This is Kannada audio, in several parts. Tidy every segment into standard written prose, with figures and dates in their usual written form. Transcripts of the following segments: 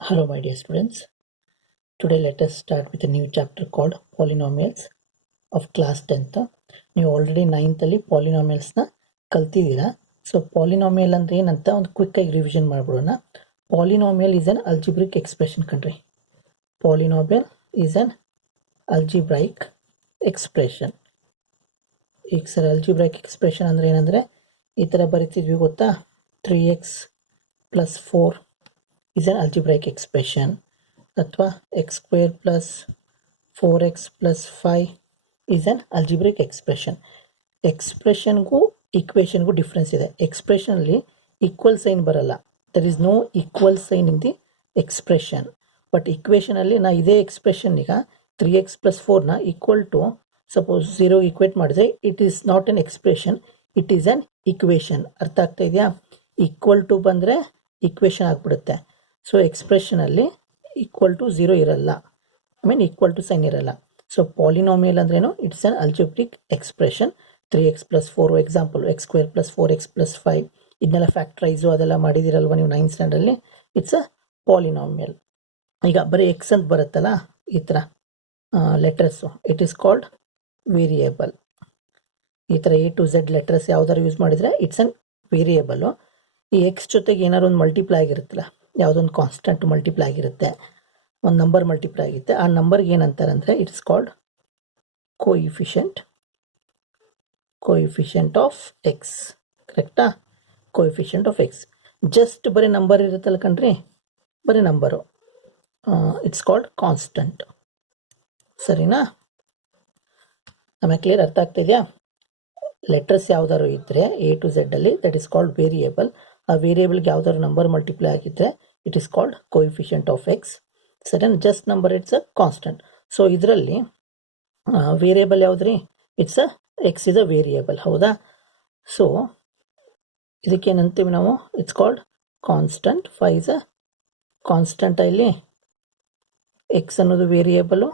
Hello my dear students, today let us start with a new chapter called Polynomials of class 10th. ನೀವು ಆಲ್ರೆಡಿ 9th ಅಲ್ಲಿ ಪಾಲಿನಾಮಿಯಲ್ಸ್ನ ಕಲ್ತಿದ್ದೀರಾ. ಸೊ ಪಾಲಿನಾಮಿಯಲ್ ಅಂದ್ರೆ ಏನಂತ ಒಂದು ಕ್ವಿಕ್ ಆಗಿ ರಿವಿಷನ್ ಮಾಡ್ಬಿಡೋಣ. Polynomial is an algebraic expression ಕಣ್ರಿ. Polynomial is an algebraic expression. ಈಗ ಸರ್ ಅಲ್ಜಿಬ್ರೈಕ್ ಎಕ್ಸ್ಪ್ರೆಷನ್ ಅಂದ್ರೆ ಏನಂದ್ರೆ ಈ ಥರ ಬರಿತಿದ್ವಿ ಗೊತ್ತಾ, 3x plus 4 is an algebraic expression ಅಥವಾ x square plus 4x plus 5 is an algebraic expression. ಎಕ್ಸ್ಪ್ರೆಷನ್ಗೂ ಈಕ್ವೇಷನ್ಗೂ ಡಿಫ್ರೆನ್ಸ್ ಇದೆ. ಎಕ್ಸ್ಪ್ರೆಷನಲ್ಲಿ ಈಕ್ವಲ್ ಸೈನ್ ಬರಲ್ಲ, there is no equal sign in the expression. But ಈಕ್ವೇಷನಲ್ಲಿ ನಾ ಇದೇ ಎಕ್ಸ್ಪ್ರೆಷನ್ ಈಗ 3x plus 4ನ ಈಕ್ವಲ್ ಟು ಸಪೋಸ್ 0 ಈಕ್ವೇಟ್ ಮಾಡಿದ್ರೆ it is not an expression, it is an equation. ಅರ್ಥ ಆಗ್ತಾ ಇದೆಯಾ? ಈಕ್ವಲ್ ಟು ಬಂದರೆ ಈಕ್ವೇಷನ್ ಆಗಿಬಿಡುತ್ತೆ. ಸೊ ಎಕ್ಸ್ಪ್ರೆಷನಲ್ಲಿ ಈಕ್ವಲ್ ಟು 0 ಇರಲ್ಲ, I mean equal to sign ಇರಲ್ಲ. ಸೊ ಪಾಲಿನಾಮಿಯಲ್ ಅಂದ್ರೇನು? It's an algebraic expression. 3x plus 4 example, x square plus 4x plus 5 ಇದನ್ನೆಲ್ಲ ಫ್ಯಾಕ್ಟ್ರೈಸು ಅದೆಲ್ಲ ಮಾಡಿದಿರಲ್ವ ನೀವು 9th ಸ್ಟ್ಯಾಂಡರ್ಡಲ್ಲಿ. It's a polynomial. ಈಗ ಬರೀ ಎಕ್ಸ್ ಅಂತ ಬರುತ್ತಲ್ಲ ಈ ಥರ letters, it is called variable. ಈ ಥರ A to Z ಲೆಟರ್ಸ್ ಯಾವ್ದಾರು ಯೂಸ್ ಮಾಡಿದರೆ ಇಟ್ಸ್ ಅನ್ ವೇರಿಯೇಬಲು. ಈ ಎಕ್ಸ್ ಜೊತೆಗೆ ಏನಾದ್ರು ಒಂದು ಮಲ್ಟಿಪ್ಲೈ ಆಗಿರುತ್ತಲ್ಲ, ಯಾವುದೊಂದು ಕಾನ್ಸ್ಟೆಂಟ್ ಮಲ್ಟಿಪ್ಲೈ ಆಗಿರುತ್ತೆ, ಒಂದು ನಂಬರ್ ಮಲ್ಟಿಪ್ಲೈ ಆಗಿರುತ್ತೆ, ಆ ನಂಬರ್ಗೆ ಏನಂತಾರೆ ಅಂದರೆ it's called coefficient of X. ಕರೆಕ್ಟಾ? Coefficient of X. ಜಸ್ಟ್ ಬರೀ ನಂಬರ್ ಇರುತ್ತಲ್ಲ ಕಣ್ರಿ, ಬರೀ ನಂಬರು, ಇಟ್ಸ್ ಕಾಲ್ಡ್ ಕಾನ್ಸ್ಟೆಂಟ್. ಸರಿನಾ? ನಮಗೆ ಕ್ಲಿಯರ್ ಅರ್ಥ ಆಗ್ತಾ ಇದೆಯಾ? ಲೆಟರ್ಸ್ ಯಾವ್ದಾದ್ರು ಇದ್ದರೆ A to Z ಅಲ್ಲಿ ದಟ್ ಈಸ್ ಕಾಲ್ಡ್ ವೇರಿಯೇಬಲ್. ಆ ವೇರಿಯೇಬಲ್ಗೆ ಯಾವ್ದಾದ್ರು ನಂಬರ್ ಮಲ್ಟಿಪ್ಲೈ ಆಗಿದ್ದರೆ it is called coefficient of X. ಸರಿ, just number it's a constant. So ಇದರಲ್ಲಿ ವೇರಿಯೇಬಲ್ ಯಾವ್ದ್ರಿ? It's a X is a variable, ಹೌದಾ? ಸೊ ಇದಕ್ಕೇನಂತೀವಿ ನಾವು? It's called constant. 5 is a constant. ಇಲ್ಲಿ ಎಕ್ಸ್ ಅನ್ನೋದು ವೇರಿಯೇಬಲು,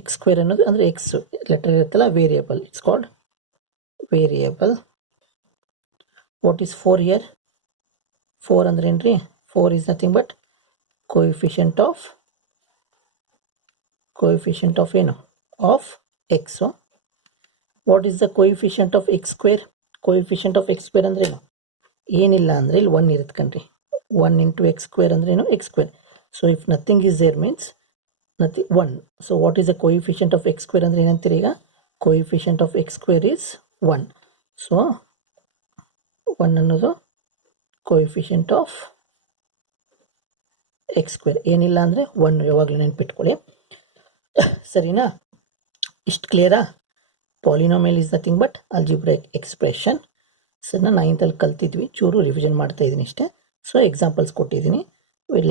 ಎಕ್ಸ್ ಸ್ಕ್ವೇರ್ ಅನ್ನೋದು ಅಂದರೆ ಎಕ್ಸ್ ಲೆಟರ್ ಇರುತ್ತಲ್ಲ variable, it's called variable. What is 4 here? 4 ಅಂದ್ರೆ ಏನ್ರಿ? 4 is nothing but coefficient of ಏನು? Of x. What is the coefficient of x square? Coefficient of x square ಅಂದ್ರೆ ಏನು? ಏನಿಲ್ಲ ಅಂದರೆ ಇಲ್ಲಿ 1 ಇರುತ್ತೆ ಕಣ್ರಿ. 1 into x square ಅಂದ್ರೆ ಏನು? x square. So if nothing is there means nothing, 1. So what is the coefficient of x square ಅಂದ್ರೆ ಏನಂತೀರಿ ಈಗ? Coefficient of x square is 1. So 1 ಅನ್ನೋದು ಕೋಇಫಿಷಿಯಂಟ್ ಆಫ್ ಎಕ್ಸ್ ಸ್ಕ್ವೇರ್. ಏನಿಲ್ಲ ಅಂದರೆ 1 ಯಾವಾಗಲೂ ನೆನ್ಪಿಟ್ಕೊಳ್ಳಿ. ಸರಿನಾ? ಇಷ್ಟು ಕ್ಲಿಯರಾ? Polynomial is nothing but algebraic expression. ಸರಿನಾ? 9th ಅಲ್ಲಿ ಕಲ್ತಿದ್ವಿ, ಚೂರು ರಿವಿಷನ್ ಮಾಡ್ತಾ ಇದ್ದೀನಿ ಇಷ್ಟೇ. ಸೊ ಎಕ್ಸಾಂಪಲ್ಸ್ ಕೊಟ್ಟಿದ್ದೀನಿ.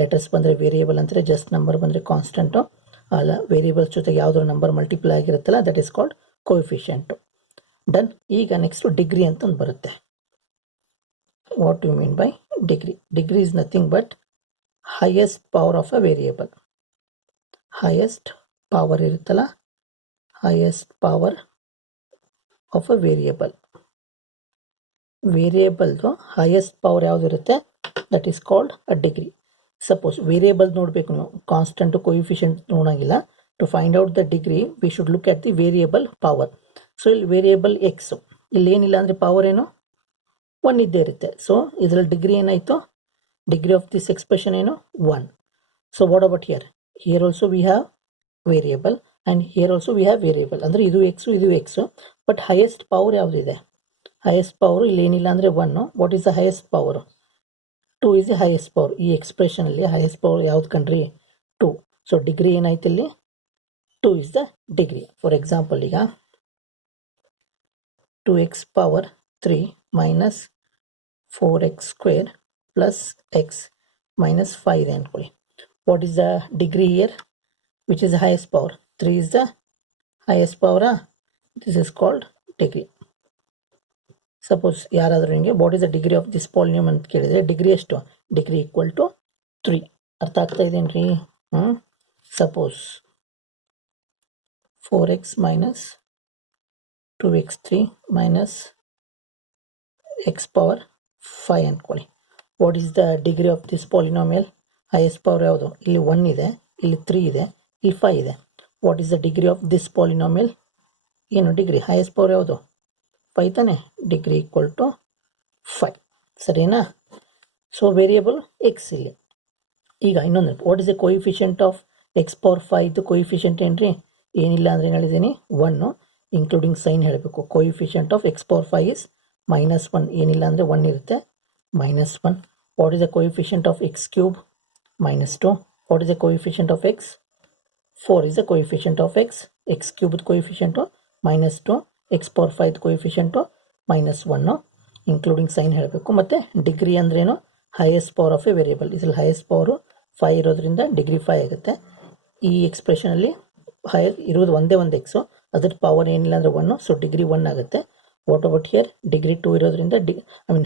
ಲೆಟರ್ಸ್ ಬಂದರೆ ವೇರಿಯೇಬಲ್ ಅಂದರೆ ಜಸ್ಟ್ ನಂಬರ್ ಬಂದರೆ ಕಾನ್ಸ್ಟೆಂಟು, ಅಲ್ಲ ವೇರಿಯೇಬಲ್ಸ್ ಜೊತೆಗೆ ಯಾವುದಾದ್ರು ನಂಬರ್ ಮಲ್ಟಿಪ್ಲೈ ಆಗಿರುತ್ತಲ್ಲ that is called coefficient. Done. ಈಗ ನೆಕ್ಸ್ಟು ಡಿಗ್ರಿ ಅಂತ ಒಂದು ಬರುತ್ತೆ. What do you mean by degree? Degree is nothing but highest power of a variable. Highest power ಇರುತ್ತಲ್ಲ, highest power of a variable. ವೇರಿಯೇಬಲ್ದು highest power ಯಾವುದಿರುತ್ತೆ that is called a degree. Suppose variable ನೋಡಬೇಕು ನೀವು, ಕಾನ್ಸ್ಟೆಂಟ್ ಕೋಇಫಿಷಿಯಂಟ್ ನೋಡೋಂಗಿಲ್ಲ. To find out the degree we should look at the variable power. So ಇಲ್ಲಿ ವೇರಿಯೇಬಲ್ ಎಕ್ಸ್, ಇಲ್ಲಿ ಏನಿಲ್ಲ ಅಂದರೆ ಪವರ್ ಏನು? 1 ಇದ್ದೇ ಇರುತ್ತೆ. ಸೊ ಇದರಲ್ಲಿ ಡಿಗ್ರಿ ಏನಾಯಿತು? ಡಿಗ್ರಿ ಆಫ್ ದಿಸ್ ಎಕ್ಸ್ಪ್ರೆಷನ್ ಏನು? 1. So what about here? Here also we have variable and here also we have variable. ಅಂದರೆ ಇದು ಎಕ್ಸು ಇದು ಎಕ್ಸು, ಬಟ್ ಹೈಯೆಸ್ಟ್ ಪವರ್ ಯಾವುದಿದೆ? ಹೈಯೆಸ್ಟ್ ಪವರು ಇಲ್ಲಿ ಏನಿಲ್ಲ ಅಂದರೆ 1. What is the highest power? 2 is the highest power. ಈ ಎಕ್ಸ್ಪ್ರೆಷನಲ್ಲಿ ಹೈಯೆಸ್ಟ್ ಪವರ್ ಯಾವ್ದು ಕಂಡ್ರಿ? 2. ಸೊ ಡಿಗ್ರಿ ಏನಾಯ್ತು ಇಲ್ಲಿ? 2 is the degree. For example ಈಗ 2x power 3 minus 4x square plus x minus 5 ಅಂದ್ಕೊಳ್ಳಿ. What is the degree here? Which is the highest power? 3 is the highest power. This is called degree. Suppose ಯಾರಾದರೂ ನಿಮಗೆ what is the degree of this polynomial ಅಂತ ಕೇಳಿದರೆ ಡಿಗ್ರಿ ಎಷ್ಟು? Degree equal to 3. ಅರ್ಥ ಆಗ್ತಾ ಇದೇನ್ರಿ? Suppose 4x minus 2x3 minus x power 5 ಅಂದ್ಕೊಳ್ಳಿ. What is the degree of this polynomial? Highest power ಯಾವುದು? ಇಲ್ಲಿ 1 ಇದೆ, ಇಲ್ಲಿ 3 ಇದೆ, ಇಲ್ಲಿ 5 ಇದೆ. What is the degree of this polynomial? ಏನು ಡಿಗ್ರಿ? ಹೈಯೆಸ್ಟ್ ಪವರ್ ಯಾವುದು? 5 ತಾನೆ. Degree equal to 5. ಸರಿನಾ? ಸೊ ವೇರಿಯಬಲ್ ಎಕ್ಸ್ ಇಲ್ಲಿ. ಈಗ ಇನ್ನೊಂದು, what is the coefficient of x power 5? Coefficient ಏನ್ರಿ? ಏನಿಲ್ಲ ಅಂದ್ರೆ ಏನು ಹೇಳಿದ್ದೀನಿ? 1 ಇನ್ಕ್ಲೂಡಿಂಗ್ ಸೈನ್ ಹೇಳಬೇಕು. Coefficient of x power 5 is -1. ಏನಿಲ್ಲ ಅಂದರೆ 1 ಇರುತ್ತೆ, -1. What is the coefficient of x cube? -2. What is the coefficient of X? 4 is the coefficient of x. X cubed coefficient -2, x power 5 coefficient -1, including sign ಹೇಳಬೇಕು. ಮತ್ತೆ ಡಿಗ್ರಿ ಅಂದ್ರೇನು? Highest power of A variable. ಇದ್ರಲ್ಲಿ ಹೈಯೆಸ್ಟ್ ಪವರ್ 5 ಇರೋದ್ರಿಂದ ಡಿಗ್ರಿ 5 ಆಗುತ್ತೆ. ಈ ಎಕ್ಸ್ಪ್ರೆಷನ್ ಅಲ್ಲಿ ಹೈಯೆಸ್ಟ್ ಇರೋದು ಒಂದೇ ಒಂದು ಎಕ್ಸ್, ಅದ್ರ ಪವರ್ ಏನಿಲ್ಲ ಅಂದ್ರೆ 1, ಸೊ ಡಿಗ್ರಿ 1 ಆಗುತ್ತೆ. What about here? ಡಿಗ್ರಿ 2 ಇರೋದ್ರಿಂದ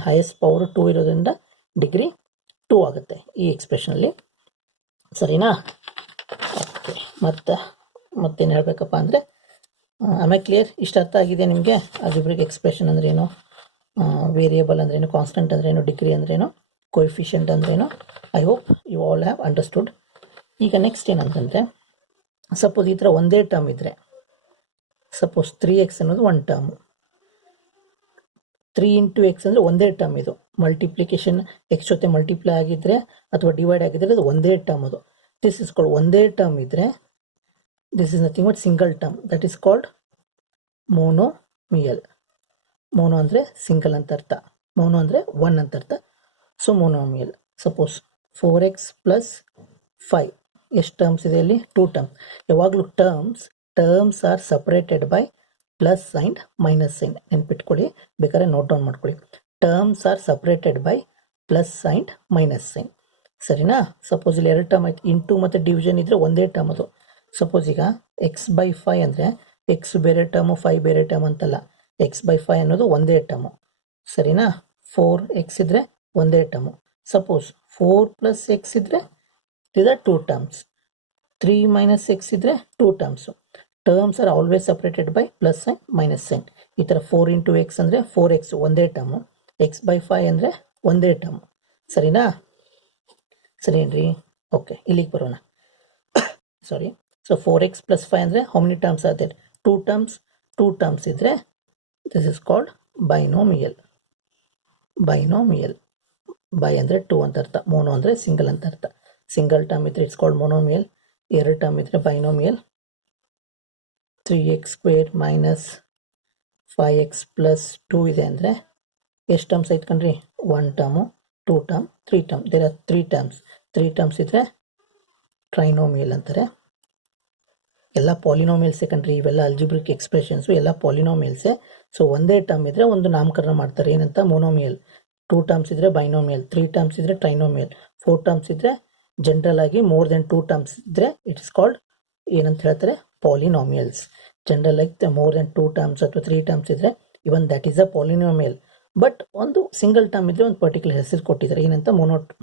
ಹೈಯೆಸ್ಟ್ ಪವರ್ 2 ಇರೋದ್ರಿಂದ ಡಿಗ್ರಿ 2 ಆಗುತ್ತೆ ಈ ಎಕ್ಸ್ಪ್ರೆಷನ್ ಅಲ್ಲಿ. ಸರಿನಾ? ಓಕೆ, ಮತ್ತೇನು ಹೇಳಬೇಕಪ್ಪ ಅಂದರೆ, ಆಮೇಲೆ ಕ್ಲಿಯರ್? ಇಷ್ಟು ಅರ್ಥ ಆಗಿದೆ ನಿಮಗೆ? ಆಲ್ಜಿಬ್ರಿಕ್ ಎಕ್ಸ್ಪ್ರೆಷನ್ ಅಂದ್ರೇನು, ವೇರಿಯಬಲ್ ಅಂದ್ರೇನು, ಕಾನ್ಸ್ಟೆಂಟ್ ಅಂದ್ರೇನು, ಡಿಗ್ರಿ ಅಂದ್ರೇನು, ಕೋಎಫಿಷಿಯಂಟ್ ಅಂದ್ರೇನು. I hope you all have understood. ಈಗ ನೆಕ್ಸ್ಟ್ ಏನಂತಂದರೆ, ಸಪೋಸ್ ಈ ಥರ ಒಂದೇ ಟರ್ಮ್ ಇದ್ದರೆ, ಸಪೋಸ್ 3x ಅನ್ನೋದು ಒಂದು ಟರ್ಮು, 3 × x ಅಂದರೆ ಒಂದೇ ಟರ್ಮ್. ಇದು ಮಲ್ಟಿಪ್ಲಿಕೇಶನ್ ಎಕ್ಸ್ ಜೊತೆ ಮಲ್ಟಿಪ್ಲೈ ಆಗಿದ್ರೆ ಅಥವಾ ಡಿವೈಡ್ ಆಗಿದ್ರೆ ಅದು ಒಂದೇ ಟರ್ಮ್. ಅದು ದಿಸ್ ಇಸ್ ಕಾಲ್ಡ್ ಒಂದೇ ಟರ್ಮ್ ಇದ್ರೆ, this is nothing but single term, that is called monomial. Mono ಅಂದರೆ ಸಿಂಗಲ್ ಅಂತ ಅರ್ಥ, ಮೋನೋ ಅಂದರೆ 1 ಅಂತ ಅರ್ಥ. ಸೊ ಮೋನೋಮಿಯಲ್. ಸಪೋಸ್ 4x + 5 ಎಷ್ಟು ಟರ್ಮ್ಸ್ ಇದೆ ಇಲ್ಲಿ? 2 ಟರ್ಮ್ಸ್. ಯಾವಾಗಲೂ terms are separated by plus sign minus sign. ನೆನ್ಪಿಟ್ಕೊಳ್ಳಿ, ಬೇಕಾದ್ರೆ ನೋಟ್ ಡೌನ್ ಮಾಡ್ಕೊಳ್ಳಿ. Terms are separated by plus sign minus sign. ಸರಿನಾ? ಸಪೋಸ್ ಇಲ್ಲಿ 2 ಟರ್ಮ್ ಆಯ್ತು, ಇಂಟು ಮತ್ತು ಡಿವಿಷನ್ ಇದ್ರೆ ಒಂದೇ ಟರ್ಮ್ ಅದು. ಸಪೋಸ್ ಈಗ x/5 ಅಂದರೆ ಎಕ್ಸ್ ಬೇರೆ ಟರ್ಮು 5 ಬೇರೆ ಟರ್ಮ್ ಅಂತಲ್ಲ, x/5 ಅನ್ನೋದು ಒಂದೇ ಟರ್ಮು. ಸರಿನಾ? 4x ಇದ್ರೆ ಒಂದೇ ಟರ್ಮು. ಸಪೋಸ್ 4 + x ಇದ್ರೆ ಇದ 2 ಟರ್ಮ್ಸ್, 3 - x ಇದ್ರೆ 2 terms. Terms are always separated by plus sign minus sign. ಈ ಥರ 4 × x ಅಂದರೆ 4x ಒಂದೇ ಟರ್ಮು, x/5 ಅಂದರೆ ಒಂದೇ ಟರ್ಮು. ಸರಿನಾ? ಸರಿನ್ರಿ? ಓಕೆ, ಇಲ್ಲಿಗೆ ಬರೋಣ. ಸಾರಿ. ಸೊ 4x + 5 ಅಂದರೆ how many terms are there? 2 terms. 2 terms ಇದ್ರೆ this is called binomial. Bi ಅಂದರೆ 2 ಅಂತ ಅರ್ಥ, ಮೋನೋ ಅಂದರೆ ಸಿಂಗಲ್ ಅಂತ ಅರ್ಥ. ಸಿಂಗಲ್ ಟರ್ಮ್ ಇದ್ರೆ ಇಟ್ಸ್ ಕಾಲ್ಡ್ ಮೋನೋಮಿಯಲ್, 2 ಟರ್ಮ್ ಇದ್ರೆ ಬೈನೋಮಿಯಲ್. 3x² - 5x + 2 ಇದೆ ಅಂದರೆ ಎಷ್ಟು ಟರ್ಮ್ಸ್ ಆಯ್ತು ಕಣ್ರಿ? 1 term, 2 term, 3 term. There are 3 terms. 3 terms ಇದ್ರೆ ಟ್ರೈನೋಮಿಯಲ್ ಅಂತಾರೆ. ಎಲ್ಲ ಪಾಲಿನೋಮಿಯಲ್ಸೇ ಕಣ್ರಿ, ಇವೆಲ್ಲ ಅಲ್ಜಿಬ್ರಿಕ್ ಎಕ್ಸ್ಪ್ರೆಷನ್ಸು ಎಲ್ಲ ಪಾಲಿನೋಮಿಯಲ್ಸೇ. ಸೊ ಒಂದೇ ಟರ್ಮ್ ಇದ್ರೆ ಒಂದು ನಾಮಕರಣ ಮಾಡ್ತಾರೆ, ಏನಂತ? ಮೋನೋಮಿಯಲ್. 2 ಟರ್ಮ್ಸ್ ಇದ್ರೆ ಬೈನೋಮಿಯಲ್, 3 ಟರ್ಮ್ಸ್ ಇದ್ರೆ ಟ್ರೈನೋಮಿಯಲ್, 4 ಟರ್ಮ್ಸ್ ಇದ್ರೆ ಜನರಲ್ ಆಗಿ ಮೋರ್ ದೆನ್ 2 ಟರ್ಮ್ಸ್ ಇದ್ರೆ ಇಟ್ ಇಸ್ ಕಾಲ್ಡ್ ಏನಂತ ಹೇಳ್ತಾರೆ? ಪಾಲಿನೋಮಿಯಲ್ಸ್. ಜನರಲ್ ಆಗಿ ಮೋರ್ ದೆನ್ 2 ಟರ್ಮ್ಸ್ ಅಥವಾ 3 ಟರ್ಮ್ಸ್ ಇದ್ರೆ even that is a polynomial. But ಒಂದು ಸಿಂಗಲ್ ಟರ್ಮ್ ಇದ್ರೆ ಒಂದು ಪರ್ಟಿಕ್ಯುಲರ್ ಹೆಸರು ಕೊಟ್ಟಿದ್ದಾರೆ, ಏನಂತ?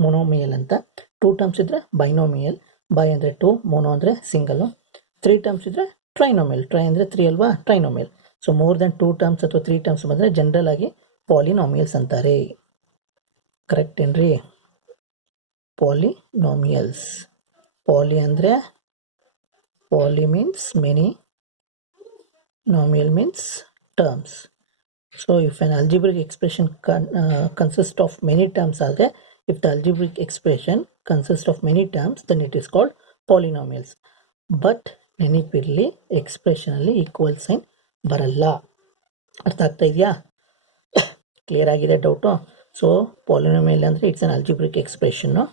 ಮೋನೋಮಿಯಲ್ ಅಂತ. 2 ಟರ್ಮ್ಸ್ ಇದ್ರೆ ಬೈನೋಮಿಯಲ್, ಬೈ ಅಂದರೆ 2, ಮೋನೋ ಅಂದರೆ ಸಿಂಗಲ್. 3 ಟರ್ಮ್ಸ್ ಇದ್ರೆ ಟ್ರೈನೋಮಿಯಲ್, ಟ್ರೈ ಅಂದರೆ 3 ಅಲ್ವಾ? ಟ್ರೈನೋಮಿಯಲ್. ಸೊ ಮೋರ್ ದೆನ್ 2 ಟರ್ಮ್ಸ್ ಅಥವಾ 3 ಟರ್ಮ್ಸ್ ಬಂದರೆ ಜನರಲ್ ಆಗಿ ಪಾಲಿನೋಮಿಯಲ್ಸ್ ಅಂತಾರೆ. ಕರೆಕ್ಟ್ ಏನ್ರಿ? ಪಾಲಿನೋಮಿಯಲ್ಸ್. ಪಾಲಿ ಅಂದರೆ poly means many, nomial means terms. So if an algebraic expression consists of many terms are there, if the algebraic expression consists of many terms, then it is called polynomials. But ನೆನಪಿರಲಿ, ಎಕ್ಸ್ಪ್ರೆಷನ್ ಅಲ್ಲಿ ಈಕ್ವಲ್ ಸೈನ್ ಬರಲ್ಲ. ಅರ್ಥ ಆಗ್ತಾ ಇದೆಯಾ? ಕ್ಲಿಯರ್ ಆಗಿದೆ ಡೌಟು? ಸೊ ಪಾಲಿನೋಮಿಯಲ್ ಅಂದರೆ it's an algebraic expression.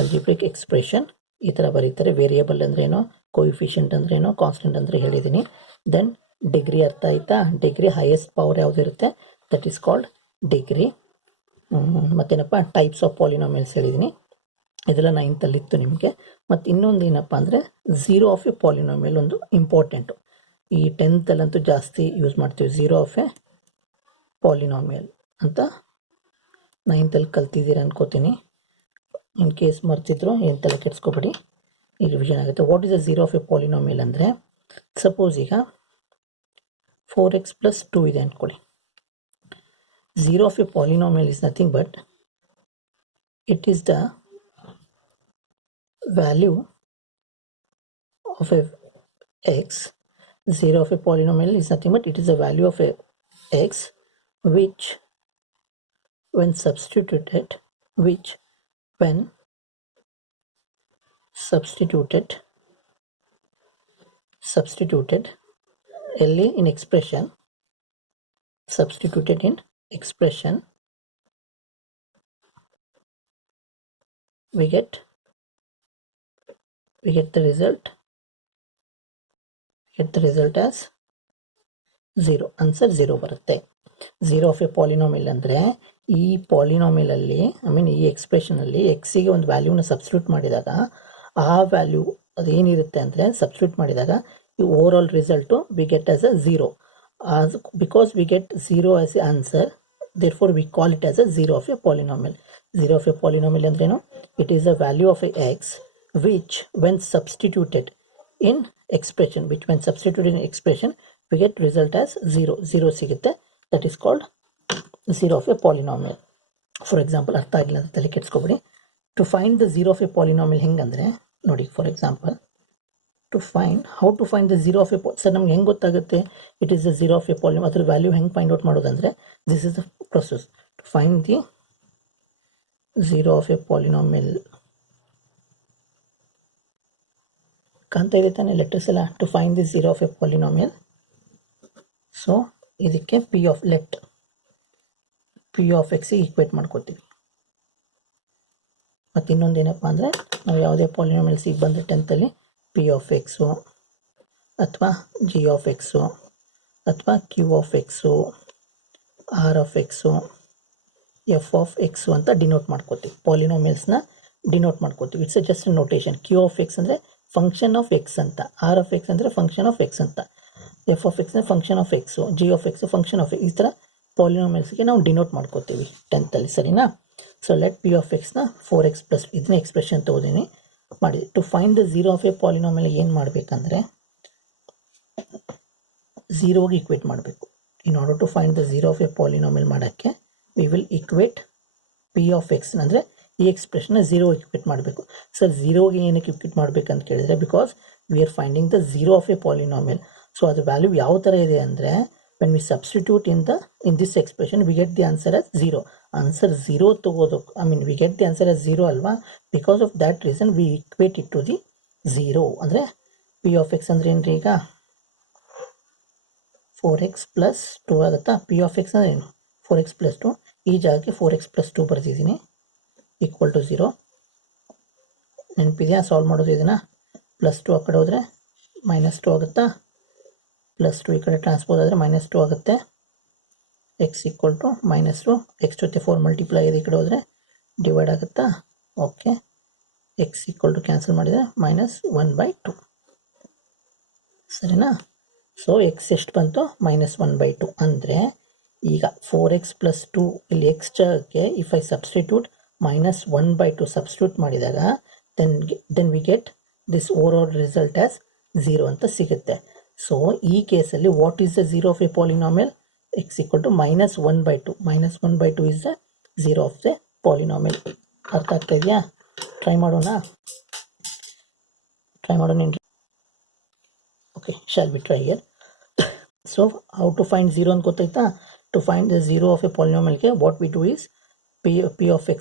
Algebraic expression ಈ ಥರ ಬರೀತಾರೆ. ವೇರಿಯಬಲ್ ಅಂದ್ರೇನು, ಕೋಯಿಫಿಷಿಯಂಟ್ ಅಂದ್ರೇನು, ಕಾನ್ಸ್ಟೆಂಟ್ ಅಂದರೆ ಹೇಳಿದ್ದೀನಿ. ದೆನ್ ಡಿಗ್ರಿ ಅರ್ಥ ಆಯ್ತಾ? ಡಿಗ್ರಿ ಹೈಯೆಸ್ಟ್ ಪವರ್ ಯಾವುದಿರುತ್ತೆ? That is called degree. ಮತ್ತೇನಪ್ಪ? ಟೈಪ್ಸ್ ಆಫ್ ಪಾಲಿನೋಮಿಯಲ್ಸ್ ಹೇಳಿದ್ದೀನಿ, ಇದೆಲ್ಲ 9th ಇತ್ತು ನಿಮಗೆ. ಮತ್ತು ಇನ್ನೊಂದು ಏನಪ್ಪ ಅಂದರೆ ಝೀರೋ ಆಫ್ ಎ ಪಾಲಿನೋಮಿಯಲ್ ಒಂದು ಇಂಪಾರ್ಟೆಂಟು. ಈ 10th ಅಲ್ಲಂತೂ ಜಾಸ್ತಿ ಯೂಸ್ ಮಾಡ್ತೀವಿ, ಝೀರೋ ಆಫ್ ಎ ಪಾಲಿನೋಮಿಯಲ್ ಅಂತ 9th ಕಲ್ತಿದ್ದೀರ ಅನ್ಕೋತೀನಿ. ಇನ್ ಕೇಸ್ ಮರ್ತಿದ್ರು ಏನು ತಲೆ ಕೆಡಿಸ್ಕೊಬೇಡಿ, ಈ ರಿವಿಷನ್ ಆಗುತ್ತೆ. What is a zero of a polynomial ಅಂದರೆ, ಸಪೋಸ್ ಈಗ 4x + 2 ಇದೆ ಅಂದ್ಕೊಳ್ಳಿ. Zero of a polynomial is nothing but it is the value of a x, 0 of a polynomial is nothing but it is a value of a x which when substituted early in expression, substituted in expression, we get the result as 0. Answer 0 ಬರುತ್ತೆ. 0 ಆಫ್ ಎ ಪಾಲಿನಾಮಿಲ್ ಅಂದರೆ ಈ ಪಾಲಿನಾಮಿಲ್ ಅಲ್ಲಿ ಈ ಎಕ್ಸ್ಪ್ರೆಷನ್ ಅಲ್ಲಿ ಎಕ್ಸ್ ಗೆ ಒಂದು ವ್ಯಾಲ್ಯೂನ ಸಬ್ಸ್ಟಿಟ್ಯೂಟ್ ಮಾಡಿದಾಗ ಆ ವ್ಯಾಲ್ಯೂ ಅದೇನಿರುತ್ತೆ ಅಂದರೆ ಸಬ್ಸ್ಟಿಟ್ಯೂಟ್ ಮಾಡಿದಾಗ ಈ over all result we get as a 0. Because we get 0 as A answer, therefore we call it as a 0 of a polynomial. 0 of a polynomial ಅಂದ್ರೇನು? It is a value of a x which when substituted in expression, we get result as 0 ಸಿಗುತ್ತೆ. That is called 0 of a polynomial. For example, ಅರ್ಥ ಆಗಿಲ್ಲ ಅಂತ ತಲೆ ಕೆಡಿಸ್ಕೊಬೇಡಿ. To find the 0 of a polynomial ಹೆಂಗಂದ್ರೆ ನೋಡಿ, for example, how to find the 0 of a sir ನಮ್ಗೆ ಹೆಂಗೆ ಗೊತ್ತಾಗುತ್ತೆ it is the 0 of a polynomial, ಅದರ ವ್ಯಾಲ್ಯೂ ಹೆಂಗೆ ಫೈಂಡ್ ಔಟ್ ಮಾಡೋದಂದ್ರೆ this is the process to find the 0 of a polynomial. ಕಾಣ್ತಾ ಇದೆ ತಾನೆ ಲೆಟರ್ಸ್ ಎಲ್ಲ? to find the 0 of a polynomial, so ಇದಕ್ಕೆ p of x ಈಕ್ವೇಟ್ ಮಾಡ್ಕೋತೀವಿ. ಮತ್ತು ಇನ್ನೊಂದೇನಪ್ಪ ಅಂದರೆ ನಾವು ಯಾವುದೇ ಪಾಲಿನಾಮಿಯಲ್ಸ್ ಈಗ ಬಂದರೆ 10th ಅಲ್ಲಿ p of x ಅಥವಾ g of x ಅಥವಾ q of x, r of x, f of x ಅಂತ ಡಿನೋಟ್ ಮಾಡ್ಕೋತೀವಿ. ಪಾಲಿನಾಮಿಯಲ್ಸ್ನ ಡಿನೋಟ್ ಮಾಡ್ಕೋತೀವಿ. It's just notation. q of x ಅಂದರೆ ಫಂಕ್ಷನ್ ಆಫ್ x ಅಂತ, r of x ಅಂದರೆ ಫಂಕ್ಷನ್ ಆಫ್ x ಅಂತ, f of x ಅಂದರೆ function of x, g of x function of x. ಈ ಥರ ಪಾಲಿನಾಮಿಯಲ್ಸ್ಗೆ ನಾವು ಡಿನೋಟ್ ಮಾಡ್ಕೋತೀವಿ 10th ಅಲ್ಲಿ, ಸರಿನಾ? So let p of x ನ 4x ಪ್ಲಸ್ ಇದನ್ನ ಎಕ್ಸ್ಪ್ರೆಷನ್ ತಗೋದೀನಿ ಮಾಡಿ. To find the 0 of a polynomial ಏನು ಮಾಡಬೇಕಂದ್ರೆ 0ಗೆ ಈಕ್ವೇಟ್ ಮಾಡಬೇಕು. In order to find the 0 of a polynomial ಮಾಡೋಕ್ಕೆ we will equate p of x ಅಂದರೆ ಈ ಎಕ್ಸ್ಪ್ರೆಷನ್ನ 0 ಈಕ್ವೇಟ್ ಮಾಡಬೇಕು. ಸರ್ 0ಗೆ ಏನಕ್ಕೆ ಈಕ್ವೇಟ್ ಮಾಡಬೇಕಂತ ಕೇಳಿದರೆ because we are finding the 0 of a polynomial. So ಅದ್ರ ವ್ಯಾಲ್ಯೂ ಯಾವ ಥರ ಇದೆ ಅಂದರೆ when we substitute in this expression we get the answer as 0. Answer 0 ತಗೋದಕ್ಕೆ we get the answer as 0 ಅಲ್ವಾ? because of that reason we equate it to the 0. ಅಂದರೆ p of x ಅಂದರೆ ಏನ್ರಿ, ಈಗ 4x plus 2 ಆಗುತ್ತಾ? p of x ಅಂದರೆ ಏನು? 4x plus 2. ಈ ಜಾಗಕ್ಕೆ 4x plus 2 ಬರ್ತಿದ್ದೀನಿ ಈಕ್ವಲ್ ಟು 0. ನೆನಪಿದೆಯಾ? ಸಾಲ್ವ್ ಮಾಡೋದು ಇದನ್ನು. ಪ್ಲಸ್ 2 ಆ ಕಡೆ ಹೋದರೆ -2 ಆಗುತ್ತಾ? ಪ್ಲಸ್ 2 ಈ ಕಡೆ ಟ್ರಾನ್ಸ್ಪೋಸ್ ಆದರೆ -2 ಆಗುತ್ತೆ. ಎಕ್ಸ್ ಈಕ್ವಲ್ ಟು -2, ಎಕ್ಸ್ ಜೊತೆ 4 ಮಲ್ಟಿಪ್ಲೈ ಆಗಿದೆ, ಈ ಕಡೆ ಹೋದರೆ ಡಿವೈಡ್ ಆಗುತ್ತಾ? Okay, x equal to cancel ಮಾಡಿದರೆ -1/2, ಸರಿನಾ? ಸೊ ಎಕ್ಸ್ ಎಷ್ಟು ಬಂತು? -1/2. ಅಂದರೆ ಈಗ 4x plus 2 ಇಲ್ಲಿ ಎಕ್ಸ್ ಜಾಗಕ್ಕೆ ಇಫ್ ಐ ಸಬ್ಸ್ಟಿಟ್ಯೂಟ್ -1/2 ಸಬ್ಸ್ಟಿಟ್ಯೂಟ್ ಮಾಡಿದಾಗ then we get this overall result as 0 ಅಂತ ಸಿಗುತ್ತೆ. ಸೊ ಈ ಕೇಸಲ್ಲಿ what is the 0 of a polynomial? x equal to -1/2. -1/2 is the 0 of the polynomial. ಅರ್ಥ ಆಗ್ತಾ ಇದೆಯಾ? ಟ್ರೈ ಮಾಡೋಣ okay, shall be try here. So how to find 0 ಅಂತ ಗೊತ್ತಾಯ್ತಾ? To find the 0 of a ಪಾಲಿನಾಮಿಯಲ್ಗೆ what we do is p of x